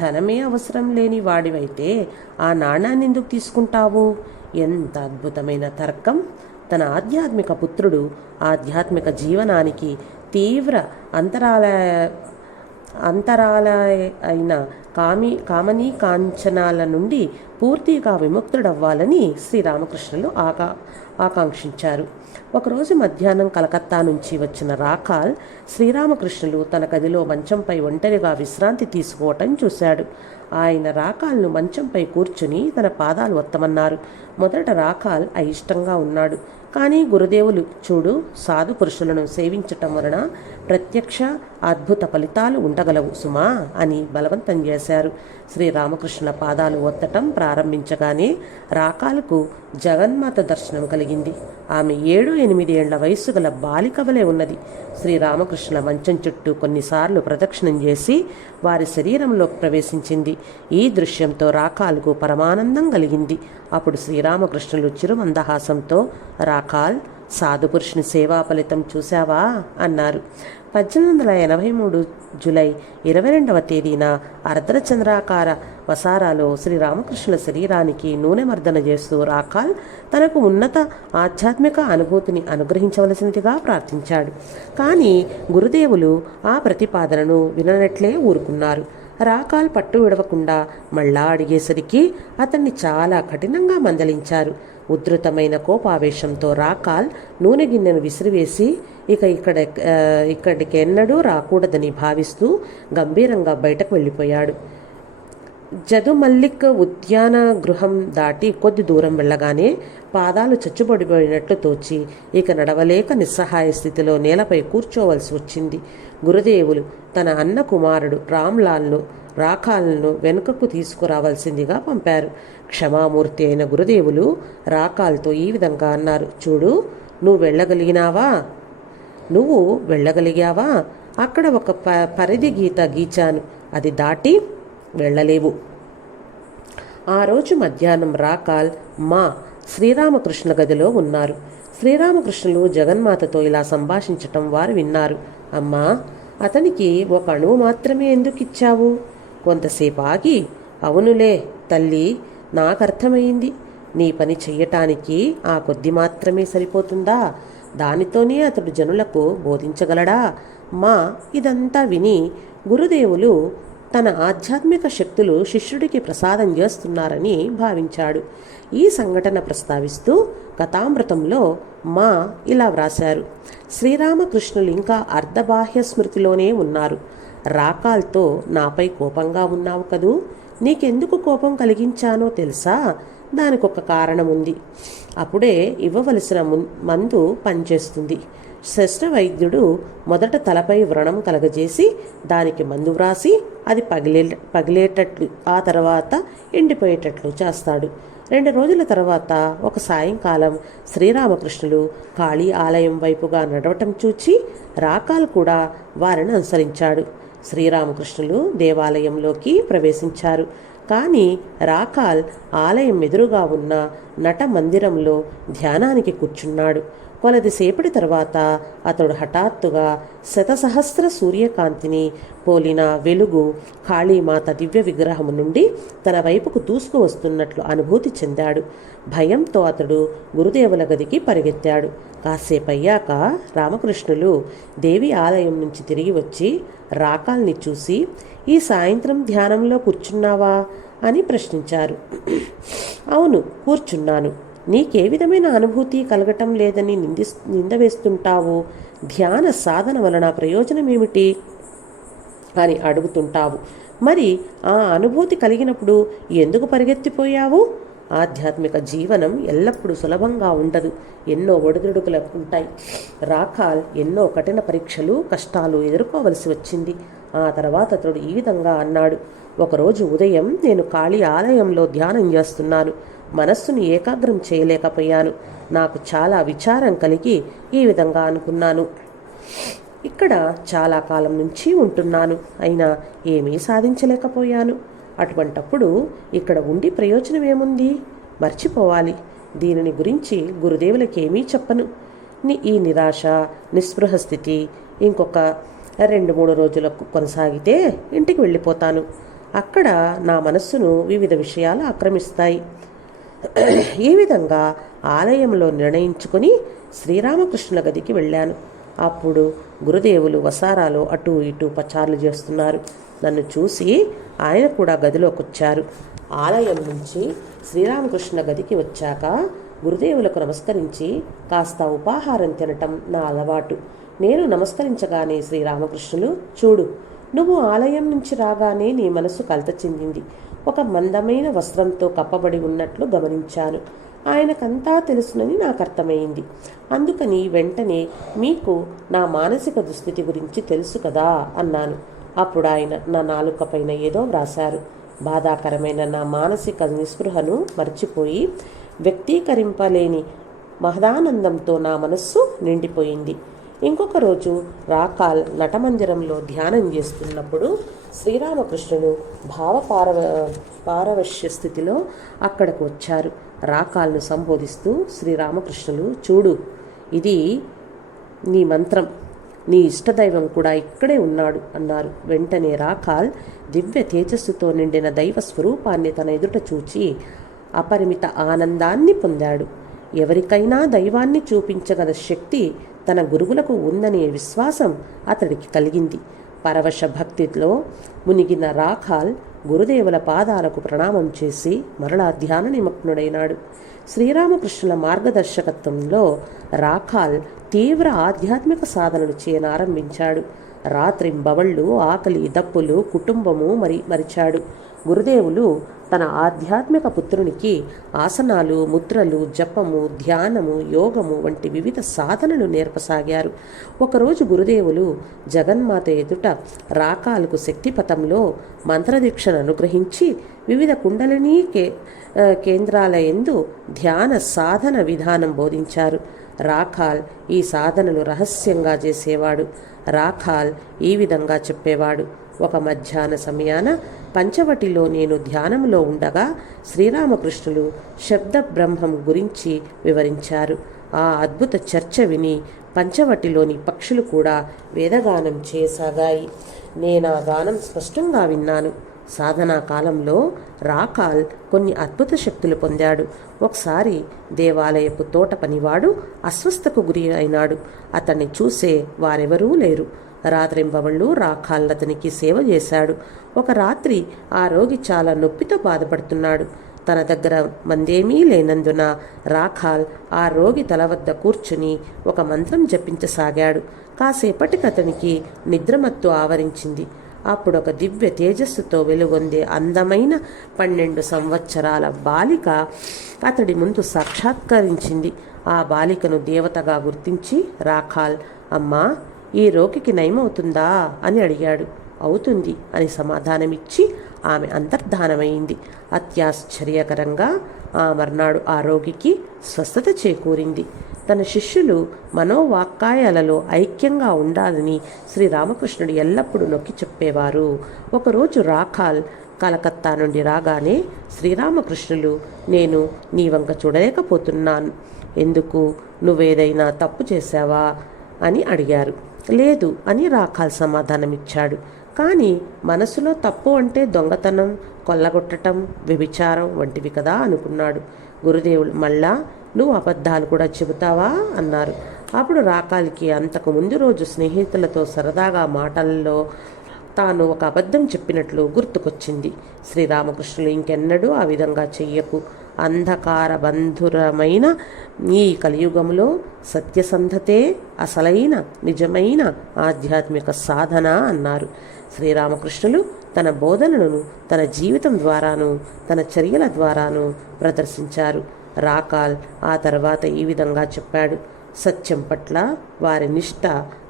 ధనమే అవసరం లేని వాడివైతే ఆ నాణాన్ని ఎందుకు తీసుకుంటావు? ఎంత అద్భుతమైన తర్కం! తన ఆధ్యాత్మిక పుత్రుడు ఆధ్యాత్మిక జీవనానికి తీవ్ర అంతరాల అయిన కామనీ కాంచనాల నుండి పూర్తిగా విముక్తుడవ్వాలని శ్రీరామకృష్ణులు ఆకాంక్షించారు. ఒకరోజు మధ్యాహ్నం కలకత్తా నుంచి వచ్చిన రాఖాల్ శ్రీరామకృష్ణులు తన గదిలో మంచంపై ఒంటరిగా విశ్రాంతి తీసుకోవటం చూశాడు. ఆయన రాఖాల్ను మంచంపై కూర్చుని తన పాదాలు ఒత్తమన్నారు. మొదట రాఖాల్ అయిష్టంగా ఉన్నాడు. కానీ గురుదేవులు, చూడు, సాధు పురుషులను సేవించటం వలన ప్రత్యక్ష అద్భుత ఫలితాలు ఉండగలవు సుమా అని బలవంతం చేశారు. శ్రీరామకృష్ణుల పాదాలు ఒత్తటం ప్రారంభించగానే రాఖాల్కు జగన్మాత దర్శనం కలిగింది. ఆమె 7-8 ఏళ్ల వయస్సు గల బాలిక వలె ఉన్నది. శ్రీరామకృష్ణుల మంచం చుట్టూ కొన్నిసార్లు ప్రదక్షిణం చేసి వారి శరీరంలోకి ప్రవేశించింది. ఈ దృశ్యంతో రాఖాల్కు పరమానందం కలిగింది. అప్పుడు శ్రీరామకృష్ణులు చిరుమందహాసంతో, రాఖాల్, సాధుపురుషుని సేవా ఫలితం చూశావా అన్నారు. 1883 జూలై 22వ తేదీన అర్ధచంద్రాకార వసారాలో శ్రీరామకృష్ణుల శరీరానికి నూనె మర్దన చేస్తూ రాఖాల్ తనకు ఉన్నత ఆధ్యాత్మిక అనుభూతిని అనుగ్రహించవలసిందిగా ప్రార్థించాడు. కానీ గురుదేవులు ఆ ప్రతిపాదనను విననట్లే ఊరుకున్నారు. రాఖాల్ పట్టు విడవకుండా మళ్ళా అడిగేసరికి అతన్ని చాలా కఠినంగా మందలించారు. ఉధృతమైన కోపావేశంతో రాఖాల్ నూనె గిన్నెను విసిరివేసి ఇక్కడికెన్నడూ రాకూడదని భావిస్తూ గంభీరంగా బయటకు వెళ్ళిపోయాడు. జదుమల్లిక్ ఉద్యాన గృహం దాటి కొద్ది దూరం వెళ్ళగానే పాదాలు చచ్చుబడిపోయినట్లు తోచి ఇక నడవలేక నిస్సహాయ స్థితిలో నేలపై కూర్చోవలసి వచ్చింది. గురుదేవులు తన అన్న కుమారుడు రామ్లాల్ను రాఖాల్ను వెనుకకు తీసుకురావాల్సిందిగా పంపారు. క్షమామూర్తి అయిన గురుదేవులు రాఖాల్తో ఈ విధంగా అన్నారు. చూడు, నువ్వు వెళ్ళగలిగావా? అక్కడ ఒక పరిధి గీత గీచాను, అది దాటి వెళ్ళలేవు. ఆ రోజు మధ్యాహ్నం రాకాల్ మా శ్రీరామకృష్ణ గదిలో ఉన్నారు. శ్రీరామకృష్ణులు జగన్మాతతో ఇలా సంభాషించటం వారు విన్నారు. అమ్మా, అతనికి ఒక అణువు మాత్రమే ఎందుకు ఇచ్చావు? కొంతసేపు ఆగి, అవునులే తల్లి, నాకర్థమైంది. నీ పని చెయ్యటానికి ఆ కొద్ది మాత్రమే సరిపోతుందా? దానితోనే అతడు జనులకు బోధించగలడా? మా ఇదంతా విని గురుదేవులు తన ఆధ్యాత్మిక శక్తులు శిష్యుడికి ప్రసాదం చేస్తున్నారని భావించాడు. ఈ సంఘటన ప్రస్తావిస్తూ కథామృతంలో మా ఇలా వ్రాశారు. శ్రీరామకృష్ణులు ఇంకా అర్ధబాహ్య స్మృతిలోనే ఉన్నారు. రాకాల్తో నాపై కోపంగా ఉన్నావు కదూ? నీకెందుకు కోపం కలిగించానో తెలుసా? దానికొక కారణం ఉంది. అప్పుడే ఇవ్వవలసిన మందు పనిచేస్తుంది. శస్త్రవైద్యుడు మొదట తలపై వ్రణం కలగజేసి దానికి మందు వ్రాసి అది పగిలేటట్లు, ఆ తర్వాత ఎండిపోయేటట్లు చేస్తాడు. 2 రోజుల తర్వాత ఒక సాయంకాలం శ్రీరామకృష్ణులు కాళీ ఆలయం వైపుగా నడవటం చూచి రాకాల్ కూడా వారిని అనుసరించాడు. శ్రీరామకృష్ణులు దేవాలయంలోకి ప్రవేశించారు. కానీ రాకాల్ ఆలయం ఎదురుగా ఉన్న నట మందిరంలో ధ్యానానికి కూర్చున్నాడు. కొలదిసేపటి తర్వాత అతడు హఠాత్తుగా శతసహస్ర సూర్యకాంతిని పోలిన వెలుగు కాళీమాత దివ్య విగ్రహము నుండి తన వైపుకు దూసుకు వస్తున్నట్లు అనుభూతి చెందాడు. భయంతో అతడు గురుదేవుల గదికి పరిగెత్తాడు. కాసేపయ్యాక రామకృష్ణులు దేవి ఆలయం నుంచి తిరిగి వచ్చి రాకాల్ని చూసి, ఈ సాయంత్రం ధ్యానంలో కూర్చున్నావా అని ప్రశ్నించారు. అవును, కూర్చున్నాను. నీకే విధమైన అనుభూతి కలగటం లేదని నిందవేస్తుంటావు? ధ్యాన సాధన వలన ప్రయోజనమేమిటి అని అడుగుతుంటావు. మరి ఆ అనుభూతి కలిగినప్పుడు ఎందుకు పరిగెత్తిపోయావు? ఆధ్యాత్మిక జీవనం ఎల్లప్పుడూ సులభంగా ఉండదు. ఎన్నో ఒడిదుడుకులు ఉంటాయి. రాకాల్ ఎన్నో కఠిన పరీక్షలు, కష్టాలు ఎదుర్కోవలసి వచ్చింది. ఆ తర్వాత అతడు ఈ విధంగా అన్నాడు. ఒకరోజు ఉదయం నేను కాళీ ఆలయంలో ధ్యానం చేస్తున్నాను. మనస్సును ఏకాగ్రం చేయలేకపోయాను. నాకు చాలా విచారం కలిగి ఈ విధంగా అనుకున్నాను, ఇక్కడ చాలా కాలం నుంచి ఉంటున్నాను, అయినా ఏమీ సాధించలేకపోయాను. అటువంటప్పుడు ఇక్కడ ఉండి ప్రయోజనం ఏముంది? మర్చిపోవాలి. దీనిని గురించి గురుదేవులకి ఏమీ చెప్పను. ఈ నిరాశ, నిస్పృహ స్థితి ఇంకొక 2-3 రోజులకు కొనసాగితే ఇంటికి వెళ్ళిపోతాను. అక్కడ నా మనస్సును వివిధ విషయాలు ఆక్రమిస్తాయి. ఈ విధంగా ఆలయంలో నిర్ణయించుకొని శ్రీరామకృష్ణుల గదికి వెళ్ళాను. అప్పుడు గురుదేవులు వసారాలో అటూ ఇటూ పచార్లు చేస్తున్నారు. నన్ను చూసి ఆయన కూడా గదిలోకి వచ్చారు. ఆలయం నుంచి శ్రీరామకృష్ణ గదికి వచ్చాక గురుదేవులకు నమస్కరించి కాస్త ఉపాహారం తినటం నా అలవాటు. నేను నమస్కరించగానే శ్రీరామకృష్ణులు, చూడు, నువ్వు ఆలయం నుంచి రాగానే నీ మనసు కలత చెందింది. ఒక మందమైన వస్త్రంతో కప్పబడి ఉన్నట్లు గమనించాను. ఆయనకంతా తెలుసునని నాకు అర్థమైంది. అందుకని వెంటనే మీకు నా మానసిక దుస్థితి గురించి తెలుసు కదా అన్నాను. అప్పుడు ఆయన నా నాలుక పైన ఏదో వ్రాశారు. బాధాకరమైన నా మానసిక నిస్పృహను మర్చిపోయి వ్యక్తీకరింపలేని మహదానందంతో నా మనస్సు నిండిపోయింది. ఇంకొక రోజు రాకాల్ నటమందిరంలో ధ్యానం చేస్తున్నప్పుడు శ్రీరామకృష్ణులు పారవశ్య స్థితిలో అక్కడకు వచ్చారు. రాకాల్ను సంబోధిస్తూ శ్రీరామకృష్ణులు, చూడు, ఇది నీ మంత్రం, నీ ఇష్టదైవం కూడా ఇక్కడే ఉన్నాడు అన్నారు. వెంటనే రాకాల్ దివ్య తేజస్సుతో నిండిన దైవ స్వరూపాన్ని తన ఎదుట చూచి అపరిమిత ఆనందాన్ని పొందాడు. ఎవరికైనా దైవాన్ని చూపించగల శక్తి తన గురువులకు ఉందనే విశ్వాసం అతడికి కలిగింది. పరవశ భక్తిలో మునిగిన రాకాల్ గురుదేవుల పాదాలకు ప్రణామం చేసి మరలా ధ్యాన నిమగ్నుడైనాడు. శ్రీరామకృష్ణుల మార్గదర్శకత్వంలో రాకాల్ తీవ్ర ఆధ్యాత్మిక సాధనలు చేయనారంభించాడు. రాత్రింబవళ్ళు, ఆకలి, దప్పులు, కుటుంబము మరిచాడు. గురుదేవులు తన ఆధ్యాత్మిక పుత్రునికి ఆసనాలు, ముద్రలు, జపము, ధ్యానము, యోగము వంటి వివిధ సాధనలు నేర్పసాగారు. ఒకరోజు గురుదేవులు జగన్మాత ఎదుట రాకాలకు శక్తిపథంలో మంత్రదీక్షను అనుగ్రహించి వివిధ కుండలినీ కేంద్రాల యందు ధ్యాన సాధన విధానం బోధించారు. రాఖాల్ ఈ సాధనలు రహస్యంగా చేసేవాడు. రాఖాల్ ఈ విధంగా చెప్పేవాడు. ఒక మధ్యాహ్న సమయాన పంచవటిలో నేను ధ్యానంలో ఉండగా శ్రీరామకృష్ణులు శబ్ద బ్రహ్మం గురించి వివరించారు. ఆ అద్భుత చర్చ విని పంచవటిలోని పక్షులు కూడా వేదగానం చేయసాగాయి. నేను ఆ గానం స్పష్టంగా విన్నాను. సాధనా కాలంలో రాఖాల్ కొన్ని అద్భుత శక్తులు పొందాడు. ఒకసారి దేవాలయపు తోట పనివాడు అస్వస్థకు గురి అయినాడు. అతన్ని చూసే వారెవరూ లేరు. రాత్రింబవళ్ళు రాఖాల్ అతనికి సేవ చేశాడు. ఒక రాత్రి ఆ రోగి చాలా నొప్పితో బాధపడుతున్నాడు. తన దగ్గర మందేమీ లేనందున రాఖాల్ ఆ రోగి తల వద్ద కూర్చుని ఒక మంత్రం జపించసాగాడు. కాసేపటికి అతనికి నిద్రమత్తు ఆవరించింది. అప్పుడు ఒక దివ్య తేజస్సుతో వెలుగొందే అందమైన 12 సంవత్సరాల బాలిక అతడి ముందు సాక్షాత్కరించింది. ఆ బాలికను దేవతగా గుర్తించి రాఖాల్, అమ్మా, ఈ రోగికి నయమవుతుందా అని అడిగాడు. అవుతుంది అని సమాధానమిచ్చి ఆమె అంతర్ధానమైంది. అత్యాశ్చర్యకరంగా ఆ మర్నాడు ఆ రోగికి స్వస్థత చేకూరింది. తన శిష్యులు మనోవాక్కాయాలలో ఐక్యంగా ఉండాలని శ్రీరామకృష్ణుడు ఎల్లప్పుడూ నొక్కి చెప్పేవారు. ఒకరోజు రాఖాల్ కలకత్తా నుండి రాగానే శ్రీరామకృష్ణులు, నేను నీ వంక చూడలేకపోతున్నాను. ఎందుకు? నువ్వేదైనా తప్పు చేశావా అని అడిగారు. లేదు అని రాఖాల్ సమాధానమిచ్చాడు. కానీ మనసులో తప్పు అంటే దొంగతనం, కొల్లగొట్టడం, వ్యభిచారం వంటివి కదా అనుకున్నాడు. గురుదేవులు మళ్ళా నువ్వు అబద్ధాలు కూడా చెబుతావా అన్నారు. అప్పుడు రాఖాల్కి అంతకు ముందు రోజు స్నేహితులతో సరదాగా మాటల్లో తాను ఒక అబద్ధం చెప్పినట్లు గుర్తుకొచ్చింది. శ్రీరామకృష్ణులు, ఇంకెన్నడూ ఆ విధంగా చెయ్యకు. అంధకార బంధురమైన ఈ కలియుగంలో సత్యసంధతే అసలైన నిజమైన ఆధ్యాత్మిక సాధన అన్నారు. శ్రీరామకృష్ణులు తన బోధనలను తన జీవితం ద్వారాను తన చర్యల ద్వారాను ప్రదర్శించారు. రాఖాల్ ఆ తర్వాత ఈ విధంగా చెప్పాడు. సత్యం పట్ల వారి నిష్ఠ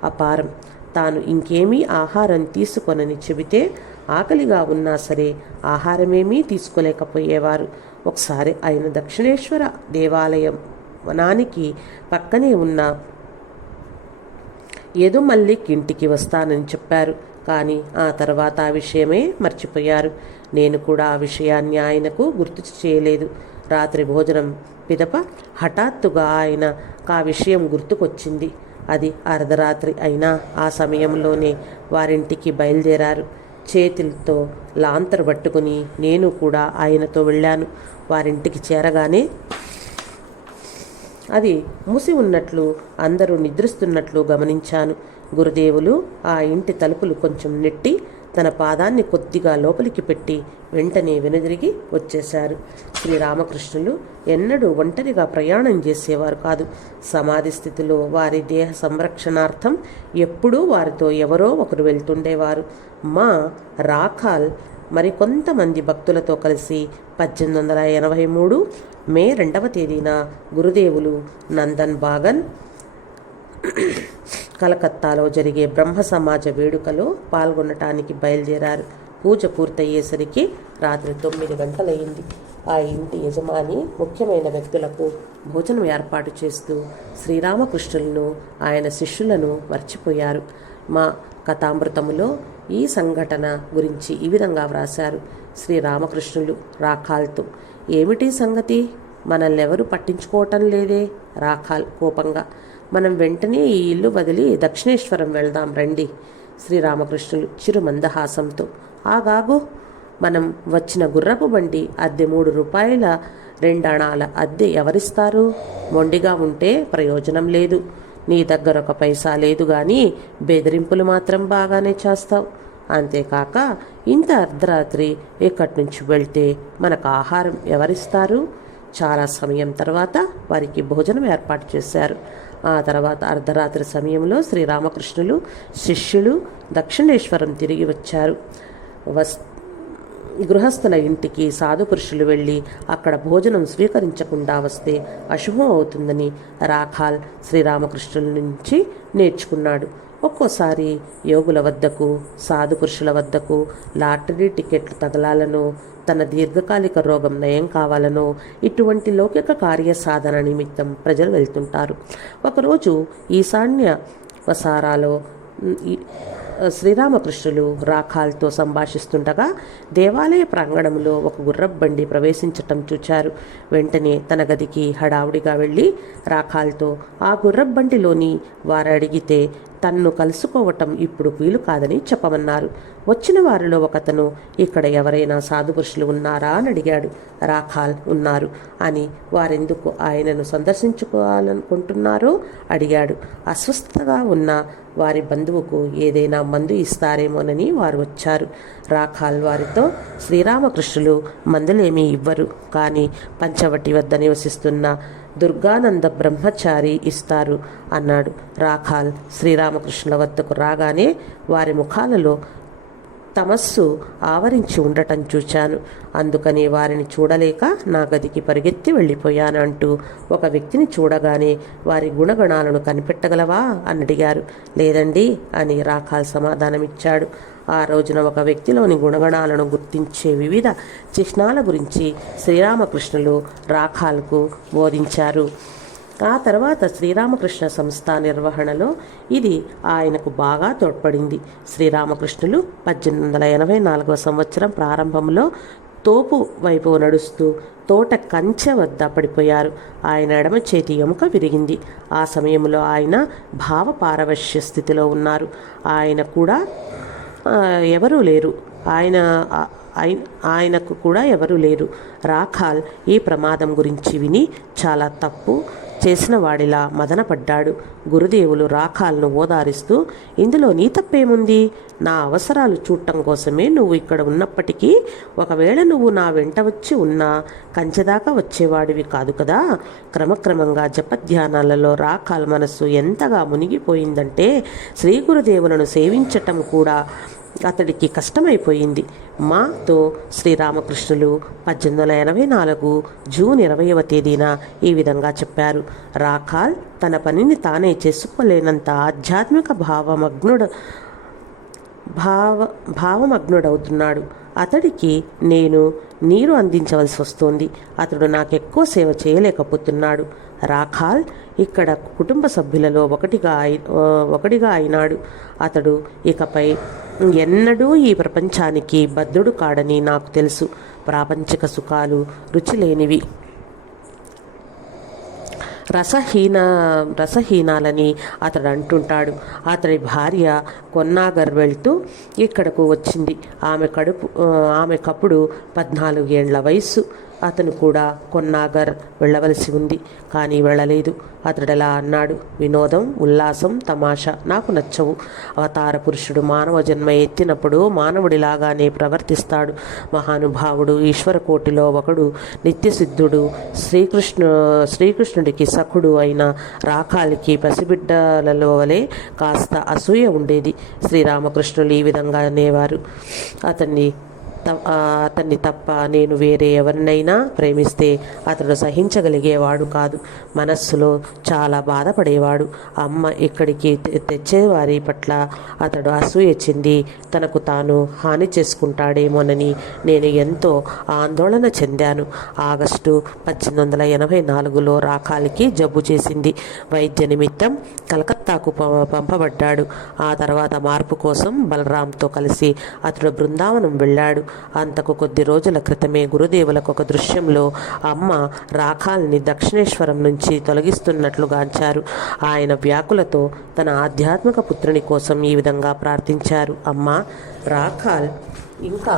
అపారం. తాను ఇంకేమీ ఆహారం తీసుకొనని చెబితే ఆకలిగా ఉన్నా సరే ఆహారమేమీ తీసుకోలేకపోయేవారు. ఒకసారి ఆయన దక్షిణేశ్వర దేవాలయం వనానికి పక్కనే ఉన్న యదుమల్లిక్ ఇంటికి వస్తానని చెప్పారు. కానీ ఆ తర్వాత ఆ విషయమే మర్చిపోయారు. నేను కూడా ఆ విషయాన్ని ఆయనకు గుర్తు చేయలేదు. రాత్రి భోజనం పిదప హఠాత్తుగా ఆయనకు ఆ విషయం గుర్తుకొచ్చింది. అది అర్ధరాత్రి అయినా ఆ సమయంలోనే వారింటికి బయలుదేరారు. చేతులతో లాంతరు పట్టుకుని నేను కూడా ఆయనతో వెళ్ళాను. వారింటికి చేరగానే అది మూసి ఉన్నట్లు, అందరూ నిద్రిస్తున్నట్లు గమనించాను. గురుదేవులు ఆ ఇంటి తలుపులు కొంచెం నెట్టి తన పాదాన్ని కొద్దిగా లోపలికి పెట్టి వెంటనే వెనుదిరిగి వచ్చేశారు. శ్రీరామకృష్ణులు ఎన్నడూ ఒంటరిగా ప్రయాణం చేసేవారు కాదు. సమాధి స్థితిలో వారి దేహ సంరక్షణార్థం ఎప్పుడూ వారితో ఎవరో ఒకరు వెళ్తుండేవారు. మా రాఖాల్ మరికొంతమంది భక్తులతో కలిసి 1883 మే 2వ తేదీన గురుదేవులు నందన్ బాగన్ కలకత్తాలో జరిగే బ్రహ్మ సమాజ వేడుకలో పాల్గొనటానికి బయలుదేరారు. పూజ పూర్తయ్యేసరికి రాత్రి 9 గంటలయ్యింది. ఆ ఇంటి యజమాని ముఖ్యమైన వ్యక్తులకు భోజనం ఏర్పాటు చేస్తూ శ్రీరామకృష్ణులను ఆయన శిష్యులను మర్చిపోయారు. మా కథామృతములో ఈ సంఘటన గురించి ఈ విధంగా వ్రాశారు. శ్రీరామకృష్ణులు రాఖాల్తో, ఏమిటి సంగతి? మనల్ని ఎవరు పట్టించుకోవటం లేదే? రాఖాల్ కోపంగా, మనం వెంటనే ఈ ఇల్లు వదిలి దక్షిణేశ్వరం వెళ్దాం రండి. శ్రీరామకృష్ణులు చిరు మందహాసంతో, ఆగాగు, మనం వచ్చిన గుర్రపు బండి అద్దె 3 రూపాయల 2 అణాల అద్దె ఎవరిస్తారు? మొండిగా ఉంటే ప్రయోజనం లేదు. నీ దగ్గర ఒక పైసా లేదు గాని బెదిరింపులు మాత్రం బాగానే చేస్తావు. అంతేకాక ఇంత అర్ధరాత్రి ఇక్కడి నుంచి వెళ్తే మనకు ఆహారం ఎవరిస్తారు? చాలా సమయం తర్వాత వారికి భోజనం ఏర్పాటు చేశారు. ఆ తర్వాత అర్ధరాత్రి సమయంలో శ్రీరామకృష్ణులు శిష్యులు దక్షిణేశ్వరం తిరిగి వచ్చారు. గృహస్థుల ఇంటికి సాధు పురుషులు వెళ్ళి అక్కడ భోజనం స్వీకరించకుండా వస్తే అశుభం అవుతుందని రాఖాల్ శ్రీరామకృష్ణుల నుంచి నేర్చుకున్నాడు. ఒక్కోసారి యోగుల వద్దకు సాధు పురుషుల వద్దకు లాటరీ టికెట్లు తగలాలనో తన దీర్ఘకాలిక రోగం నయం కావాలనో ఇటువంటి లౌకిక కార్యసాధన నిమిత్తం ప్రజలు వెళ్తుంటారు. ఒకరోజు ఈశాన్య వసారాలో శ్రీరామకృష్ణులు రాఖాల్తో సంభాషిస్తుండగా దేవాలయ ప్రాంగణంలో ఒక గుర్రబండి ప్రవేశించటం చూచారు. వెంటనే తన గదికి హడావుడిగా వెళ్ళి రాఖాల్తో ఆ గుర్రబండిలోని వారు అడిగితే తన్ను కలుసుకోవటం ఇప్పుడు వీలు కాదని చెప్పమన్నారు. వచ్చిన వారిలో ఒకతను ఇక్కడ ఎవరైనా సాధుపురుషులు ఉన్నారా అని అడిగాడు. రాఖాల్ ఉన్నారు అని. వారెందుకు ఆయనను సందర్శించుకోవాలనుకుంటున్నారో అడిగాడు. అస్వస్థతగా ఉన్న వారి బంధువుకు ఏదైనా మందు ఇస్తారేమోనని వారు వచ్చారు. రాఖాల్ వారితో శ్రీరామకృష్ణులు మందులేమీ ఇవ్వరు, కానీ పంచవటి వద్ద నివసిస్తున్న దుర్గానంద బ్రహ్మచారి ఇస్తారు అన్నాడు. రాఖాల్ శ్రీరామకృష్ణుల వద్దకు రాగానే వారి ముఖాలలో తమస్సు ఆవరించి ఉండటం చూచాను. అందుకని వారిని చూడలేక నా గదికి పరిగెత్తి వెళ్ళిపోయాను అంటూ ఒక వ్యక్తిని చూడగానే వారి గుణగణాలను కనిపెట్టగలవా అని అడిగారు. లేదండి అని రాఖాల్ సమాధానమిచ్చాడు. ఆ రోజున ఒక వ్యక్తిలోని గుణగణాలను గుర్తించే వివిధ చిహ్నాల గురించి శ్రీరామకృష్ణులు రాఖాల్కు బోధించారు. ఆ తర్వాత శ్రీరామకృష్ణ సంస్థ నిర్వహణలో ఇది ఆయనకు బాగా తోడ్పడింది. శ్రీరామకృష్ణులు 1884 సంవత్సరం ప్రారంభంలో తోపు వైపు నడుస్తూ తోట కంచె వద్ద పడిపోయారు. ఆయన ఎడమ చేతి ఎముక విరిగింది. ఆ సమయంలో ఆయన భావ పారవశ్య స్థితిలో ఉన్నారు. ఆయన కూడా ఎవరూ లేరు. ఆయనకు కూడా ఎవరూ లేరు. రాఖాల్ ఈ ప్రమాదం గురించి విని చాలా తప్పు చేసిన వాడిలా మదనపడ్డాడు. గురుదేవులు రాఖాల్ను ఓదారిస్తూ, ఇందులో నీ తప్పేముంది? నా అవసరాలు చూడటం కోసమే నువ్వు ఇక్కడ ఉన్నప్పటికీ ఒకవేళ నువ్వు నా వెంట వచ్చి ఉన్నా కంచెదాకా వచ్చేవాడివి కాదు కదా. క్రమక్రమంగా జపధ్యానాలలో రాఖాల్ మనస్సు ఎంతగా మునిగిపోయిందంటే శ్రీ గురుదేవులను సేవించటం కూడా అతడికి కష్టమైపోయింది. మాతో శ్రీరామకృష్ణులు 1884 జూన్ 20వ తేదీన ఈ విధంగా చెప్పారు. రాఖాల్ తన పనిని తానే చేసుకోలేనంత ఆధ్యాత్మిక భావమగ్నుడవుతున్నాడు. అతడికి నేను నీరు అందించవలసి వస్తోంది. అతడు నాకెక్కువ సేవ చేయలేకపోతున్నాడు. రాఖాల్ ఇక్కడ కుటుంబ సభ్యులలో ఒకటిగా అయినాడు. అతడు ఇకపై ఎన్నడూ ఈ ప్రపంచానికి బద్ధుడు కాడని నాకు తెలుసు. ప్రాపంచిక సుఖాలు రుచిలేనివి, రసహీనాలని అతడు అంటుంటాడు. అతడి భార్య కొన్నాగర్ వెళ్తూ ఇక్కడకు వచ్చింది. ఆమెకప్పుడు 14 ఏళ్ల వయస్సు. అతను కూడా కొన్నాగర్ వెళ్ళవలసి ఉంది, కానీ వెళ్ళలేదు. అతడలా అన్నాడు, వినోదం, ఉల్లాసం, తమాషా నాకు నచ్చవు. అవతార పురుషుడు మానవ జన్మ ఎత్తినప్పుడు మానవుడిలాగానే ప్రవర్తిస్తాడు. మహానుభావుడు, ఈశ్వరకోటిలో ఒకడు, నిత్యసిద్ధుడు, శ్రీకృష్ణుడికి సఖుడు అయిన రాఖాల్కి పసిబిడ్డలలో వలె కాస్త అసూయ ఉండేది. శ్రీరామకృష్ణులు ఈ విధంగా అనేవారు, అతన్ని తప్ప నేను వేరే ఎవరినైనా ప్రేమిస్తే అతడు సహించగలిగేవాడు కాదు. మనస్సులో చాలా బాధపడేవాడు. అమ్మ ఇక్కడికి తెచ్చేవారి పట్ల అతడు అసూయ చెంది తనకు తాను హాని చేసుకుంటాడేమోనని నేను ఎంతో ఆందోళన చెందాను. ఆగస్టు 1884లో రాఖాల్కి జబ్బు చేసింది. వైద్య నిమిత్తం కలకత్తాకు పంపబడ్డాడు. ఆ తర్వాత మార్పు కోసం బలరాంతో కలిసి అతడు బృందావనం వెళ్ళాడు. అంతకు కొద్ది రోజుల క్రితమే గురుదేవులకు ఒక దృశ్యంలో అమ్మ రాఖాల్ని దక్షిణేశ్వరం నుంచి తొలగిస్తున్నట్లు గాంచారు. ఆయన వ్యాకులతో తన ఆధ్యాత్మిక పుత్రుని కోసం ఈ విధంగా ప్రార్థించారు. అమ్మ, రాఖాల్ ఇంకా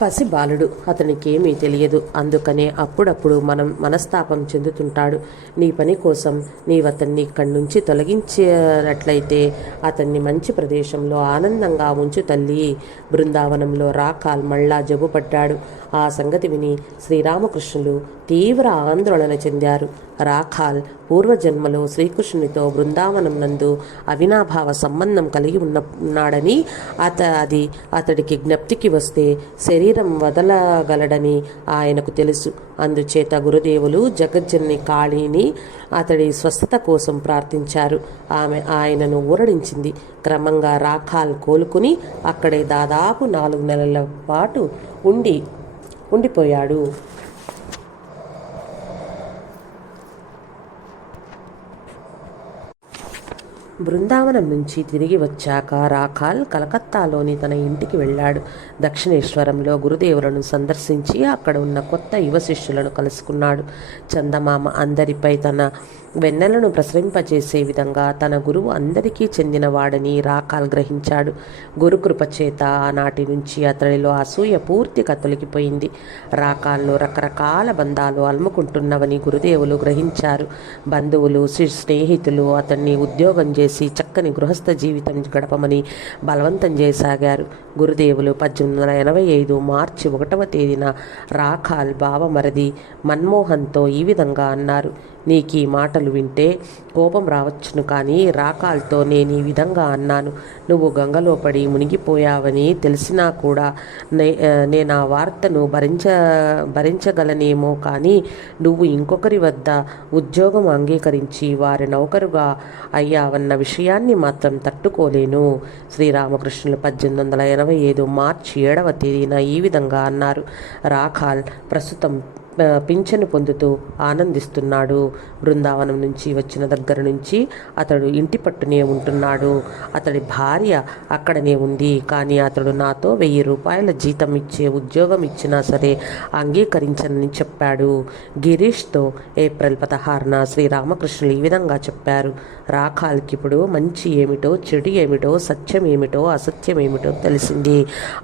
పసి బాలుడు, అతనికేమీ తెలియదు. అందుకనే అప్పుడప్పుడు మనస్తాపం చెందుతుంటాడు. నీ పని కోసం నీవతన్ని ఇక్కడి నుంచి తొలగించినట్లయితే అతన్ని మంచి ప్రదేశంలో ఆనందంగా ఉంచు తల్లి. బృందావనంలో రాఖాల్ మళ్ళా జబ్బుపడ్డాడు. ఆ సంగతి విని శ్రీరామకృష్ణులు తీవ్ర ఆందోళన చెందారు. రాఖాల్ పూర్వజన్మలో శ్రీకృష్ణునితో బృందావనం నందు అవినాభావ సంబంధం కలిగి ఉన్నాడని, అది అతడికి జ్ఞప్తికి వస్తే శరీరం వదలగలడని ఆయనకు తెలుసు. అందుచేత గురుదేవులు జగజ్జనని కాళీని అతడి స్వస్థత కోసం ప్రార్థించారు. ఆమె ఆయనను ఊరడించింది. క్రమంగా రాఖాల్ కోలుకుని అక్కడే దాదాపు 4 నెలల పాటు ఉండిపోయాడు. బృందావనం నుంచి తిరిగి వచ్చాక రాఖాల్ కలకత్తాలోని తన ఇంటికి వెళ్ళాడు. దక్షిణేశ్వరంలో గురుదేవులను సందర్శించి అక్కడ ఉన్న కొత్త యువ శిష్యులను కలుసుకున్నాడు. చందమామ అందరిపై తన వెన్నెలను ప్రసరింపచేసే విధంగా తన గురువు అందరికీ చెందినవాడని రాఖాల్ గ్రహించాడు. గురుకృప చేత ఆనాటి నుంచి అతడిలో అసూయ పూర్తిగా తొలగిపోయింది. రాఖాల్లో రకరకాల బంధాలు అలుముకుంటున్నవని గురుదేవులు గ్రహించారు. బంధువులు, స్నేహితులు అతన్ని ఉద్యోగం చేసి చక్కని గృహస్థ జీవితం గడపమని బలవంతం చేయసాగారు. గురుదేవులు 1885 మార్చి 1వ తేదీన రాఖాల్ బావమరిది మన్మోహన్తో ఈ విధంగా అన్నారు. నీకు ఈ మాటలు వింటే కోపం రావచ్చును, కానీ రాఖాల్తో నేను ఈ విధంగా అన్నాను. నువ్వు గంగలో పడి మునిగిపోయావని తెలిసినా కూడా నేను ఆ వార్తను భరించగలనేమో, కానీ నువ్వు ఇంకొకరి వద్ద ఉద్యోగం అంగీకరించి వారి నౌకరుగా అయ్యావన్న విషయాన్ని మాత్రం తట్టుకోలేను. శ్రీరామకృష్ణులు 1885 మార్చి 7వ తేదీన ఈ విధంగా అన్నారు. రాఖాల్ ప్రస్తుతం పింఛను పొందుతూ ఆనందిస్తున్నాడు. బృందావనం నుంచి వచ్చిన దగ్గర నుంచి అతడు ఇంటి పట్టునే ఉంటున్నాడు. అతడి భార్య అక్కడనే ఉంది, కానీ అతడు నాతో 1000 రూపాయల జీతం ఇచ్చే ఉద్యోగం ఇచ్చినా సరే అంగీకరించనని చెప్పాడు. గిరీష్తో ఏప్రిల్ 16న శ్రీరామకృష్ణులు ఈ విధంగా చెప్పారు. రాఖాల్కి ఇప్పుడు మంచి ఏమిటో, చెడు ఏమిటో, సత్యం ఏమిటో, అసత్యం ఏమిటో తెలిసింది.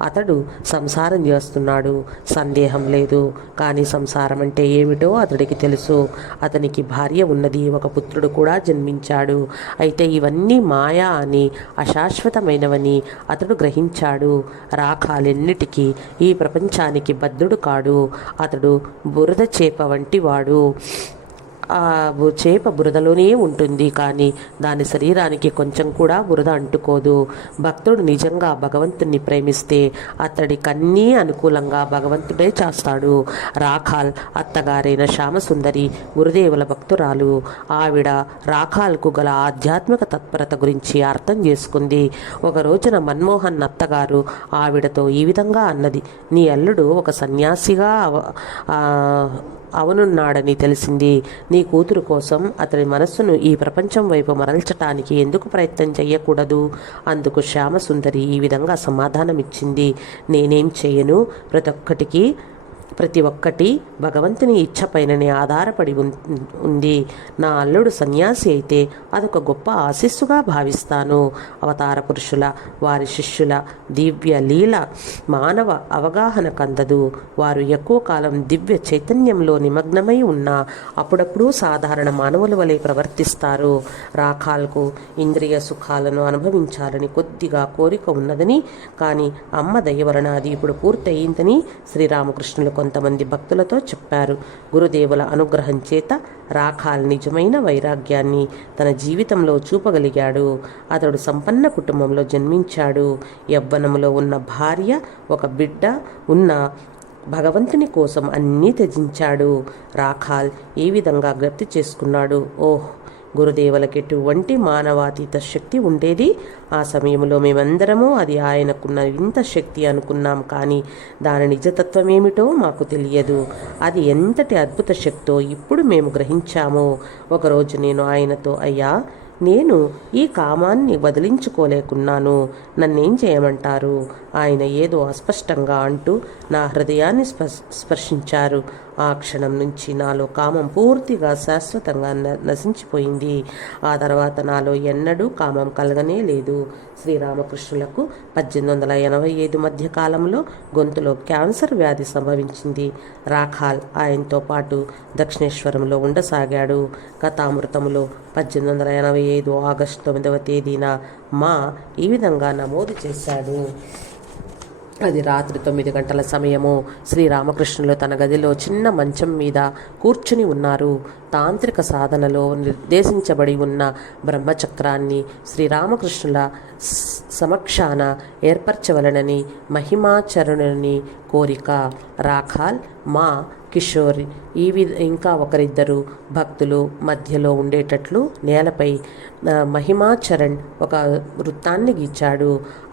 అతడు సంసారం చేస్తున్నాడు, సందేహం లేదు. కానీ సంసారం అంటే ఏమిటో అతడికి తెలుసు. అతనికి భార్య ఉన్నది, ఒక పుత్రుడు కూడా జన్మించాడు. అయితే ఇవన్నీ మాయా అని, అశాశ్వతమైనవని అతడు గ్రహించాడు. రాఖాల్ ఎన్నిటికీ ఈ ప్రపంచానికి బద్ధుడు కాడు. అతడు బురద చేప వంటి వాడు. ఆ చేప బురదలోనే ఉంటుంది, కానీ దాని శరీరానికి కొంచెం కూడా బురద అంటుకోదు. భక్తుడు నిజంగా భగవంతుణ్ణి ప్రేమిస్తే అతడికన్నీ అనుకూలంగా భగవంతుడే చేస్తాడు. రాఖాల్ అత్తగారైన శ్యామసుందరి గురుదేవుల భక్తురాలు. ఆవిడ రాఖాల్కు గల ఆధ్యాత్మిక తత్పరత గురించి అర్థం చేసుకుంది. ఒక రోజున మన్మోహన్ అత్తగారు ఆవిడతో ఈ విధంగా అన్నది. నీ అల్లుడు ఒక సన్యాసిగా అవనున్నాడని తెలిసింది. నీ కూతురు కోసం అతడి మనస్సును ఈ ప్రపంచం వైపు మరల్చటానికి ఎందుకు ప్రయత్నం చెయ్యకూడదు? అందుకు శ్యామసుందరి ఈ విధంగా సమాధానమిచ్చింది. నేనేం చేయను, ప్రతి ఒక్కటి భగవంతుని ఇచ్చపైననే ఆధారపడి ఉంది. నా అల్లుడు సన్యాసి అయితే అదొక గొప్ప ఆశీస్సుగా భావిస్తాను. అవతార పురుషుల, వారి శిష్యుల దివ్య లీల మానవ అవగాహన కందదు. వారు ఎక్కువ కాలం దివ్య చైతన్యంలో నిమగ్నమై ఉన్నా అప్పుడప్పుడు సాధారణ మానవుల వలె ప్రవర్తిస్తారు. రాఖాల్కు ఇంద్రియ సుఖాలను అనుభవించాలని కొద్దిగా కోరిక ఉన్నదని, కానీ అమ్మ దయ వలన అది ఇప్పుడు పూర్తయిందని శ్రీరామకృష్ణులు కొంతమంది భక్తులతో చెప్పారు. గురుదేవుల అనుగ్రహం చేత రాఖాల్ నిజమైన వైరాగ్యాన్ని తన జీవితంలో చూపగలిగాడు. అతడు సంపన్న కుటుంబంలో జన్మించాడు. యవ్వనంలో ఉన్న భార్య, ఒక బిడ్డ ఉన్న భగవంతుని కోసం అన్నీ త్యజించాడు. రాఖాల్ ఈ విధంగా జ్ఞప్తి చేసుకున్నాడు. ఓహ్, గురుదేవులకి ఎటువంటి మానవాతీత శక్తి ఉండేది. ఆ సమయంలో మేమందరము అది ఆయనకున్న ఇంత శక్తి అనుకున్నాం, కానీ దాని నిజతత్వం ఏమిటో మాకు తెలియదు. అది ఎంతటి అద్భుత శక్తో ఇప్పుడు మేము గ్రహించామో. ఒకరోజు నేను ఆయనతో, అయ్యా, నేను ఈ కామాన్ని వదిలించుకోలేకున్నాను, నన్నేం చేయమంటారు? ఆయన ఏదో అస్పష్టంగా అంటూ నా హృదయాన్ని స్పర్శించారు. ఆ క్షణం నుంచి నాలో కామం పూర్తిగా శాశ్వతంగా నశించిపోయింది. ఆ తర్వాత నాలో ఎన్నడూ కామం కలగనే లేదు. శ్రీరామకృష్ణులకు 1885 మధ్య కాలంలో గొంతులో క్యాన్సర్ వ్యాధి సంభవించింది. రాఖాల్ ఆయనతో పాటు దక్షిణేశ్వరంలో ఉండసాగాడు. కథామృతములో 1885 ఆగస్టు 9వ తేదీన మా ఈ విధంగా నమోదు చేశాడు. అది రాత్రి 9 గంటల సమయము. శ్రీరామకృష్ణులు తన గదిలో చిన్న మంచం మీద కూర్చుని ఉన్నారు. తాంత్రిక సాధనలో నిర్దేశించబడి ఉన్న బ్రహ్మచక్రాన్ని శ్రీరామకృష్ణుల సమక్షాన ఏర్పరచవలనని మహిమాచరణని కోరిక. రాఖాల్, మా కిషోర్ ఇంకా ఒకరిద్దరు భక్తులు మధ్యలో ఉండేటట్లు నేలపై మహిమాచరణ్ ఒక వృత్తాన్ని గీచాడు.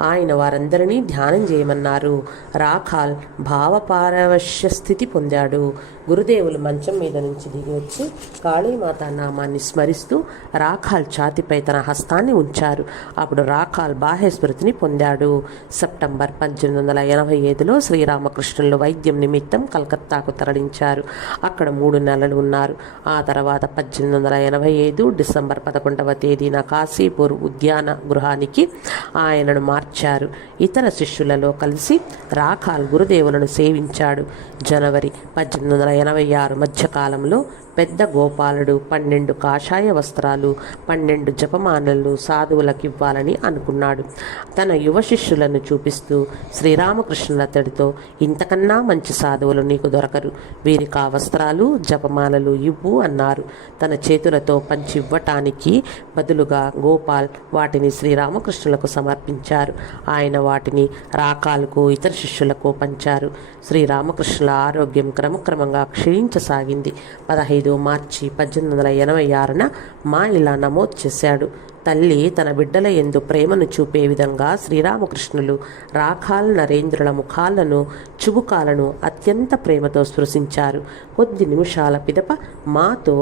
ఆయన వారందరినీ ధ్యానం చేయమన్నారు. రాఖాల్ భావపారవశ్య స్థితి పొందాడు. గురుదేవులు మంచం మీద నుంచి దిగి వచ్చి కాళీమాత నామాన్ని స్మరిస్తూ రాఖాల్ ఛాతిపై తన హస్తాన్ని ఉంచారు. అప్పుడు రాఖాల్ బాహ్య స్మృతిని పొందాడు. సెప్టెంబర్ 1885లో శ్రీరామకృష్ణులు వైద్యం నిమిత్తం కలకత్తాకు తరలించారు. అక్కడ 3 నెలలు ఉన్నారు. ఆ తర్వాత 1885 డిసెంబర్ 11వ తేదీన కాశీపూర్ ఉద్యాన గృహానికి ఆయనను మార్చారు. ఇతర శిష్యులలో కలిసి రాఖాల్ గురుదేవులను సేవించాడు. జనవరి 1886 మధ్యకాలంలో పెద్ద గోపాలుడు 12 కాషాయ వస్త్రాలు, 12 జపమాలలు సాధువులకు ఇవ్వాలని అనుకున్నాడు. తన యువ శిష్యులను చూపిస్తూ శ్రీరామకృష్ణులతడితో, ఇంతకన్నా మంచి సాధువులు నీకు దొరకరు, వీరికి ఆ వస్త్రాలు జపమాలలు ఇవ్వు అన్నారు. తన చేతులతో పంచి ఇవ్వటానికి బదులుగా గోపాల్ వాటిని శ్రీరామకృష్ణులకు సమర్పించారు. ఆయన వాటిని రాకాలకు ఇతర శిష్యులకు పంచారు. శ్రీరామకృష్ణుల ఆరోగ్యం క్రమక్రమంగా క్షీణించసాగింది. 15 మార్చి 1886న మా ఇలా నమోదు చేశాడు. తల్లి తన బిడ్డల యందు ప్రేమను చూపే విధంగా శ్రీరామకృష్ణులు రాఖాల్, నరేంద్రుల ముఖాలను, చుబుకాలను అత్యంత ప్రేమతో స్పృశించారు. కొద్ది నిమిషాల పిదప మాతో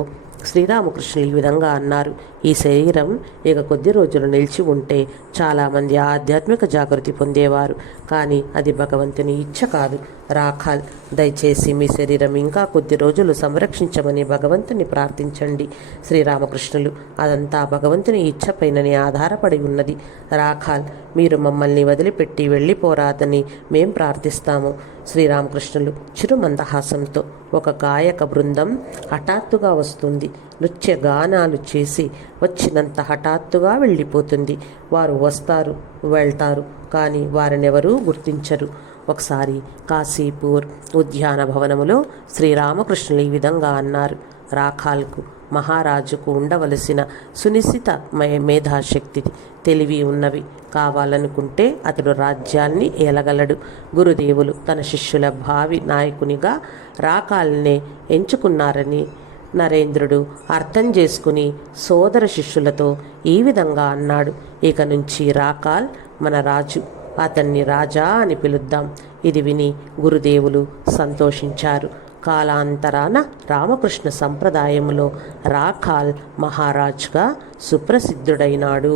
శ్రీరామకృష్ణులు ఈ విధంగా అన్నారు, ఈ శరీరం ఇక కొద్ది రోజులు నిలిచి ఉంటే చాలామంది ఆధ్యాత్మిక జాగృతి పొందేవారు, కానీ అది భగవంతుని ఇచ్చ కాదు. రాఖాల్, దయచేసి మీ శరీరం ఇంకా కొద్ది రోజులు సంరక్షించమని భగవంతుని ప్రార్థించండి. శ్రీరామకృష్ణులు, అదంతా భగవంతుని ఇచ్చపైననే ఆధారపడి ఉన్నది. రాఖాల్, మీరు మమ్మల్ని వదిలిపెట్టి వెళ్ళిపోరాదని మేం ప్రార్థిస్తాము. శ్రీరామకృష్ణులు చిరు మందహాసంతో, ఒక గాయక బృందం హఠాత్తుగా వస్తుంది, నృత్య గానాలు చేసి వచ్చినంత హఠాత్తుగా వెళ్ళిపోతుంది. వారు వస్తారు, వెళ్తారు, కానీ వారినెవరూ గుర్తించరు. ఒకసారి కాశీపూర్ ఉద్యాన భవనములో శ్రీరామకృష్ణులు ఈ విధంగా అన్నారు, రాఖాల్కు మహారాజుకు ఉండవలసిన సునిశ్చిత మేధాశక్తి, తెలివి ఉన్నవి కావాలనుకుంటే అతడు రాజ్యాన్ని ఏలగలడు. గురుదేవులు తన శిష్యుల భావి నాయకునిగా రాఖాల్నే ఎంచుకున్నారని నరేంద్రుడు అర్థం చేసుకుని సోదర శిష్యులతో ఈ విధంగా అన్నాడు, ఇక నుంచి రాఖాల్ మన రాజు, అతన్ని రాజా అని పిలుద్దాం. ఇది విని గురుదేవులు సంతోషించారు. కాలాంతరాన రామకృష్ణ సంప్రదాయంలో రాఖాల్ మహారాజ్గా సుప్రసిద్ధుడైనాడు.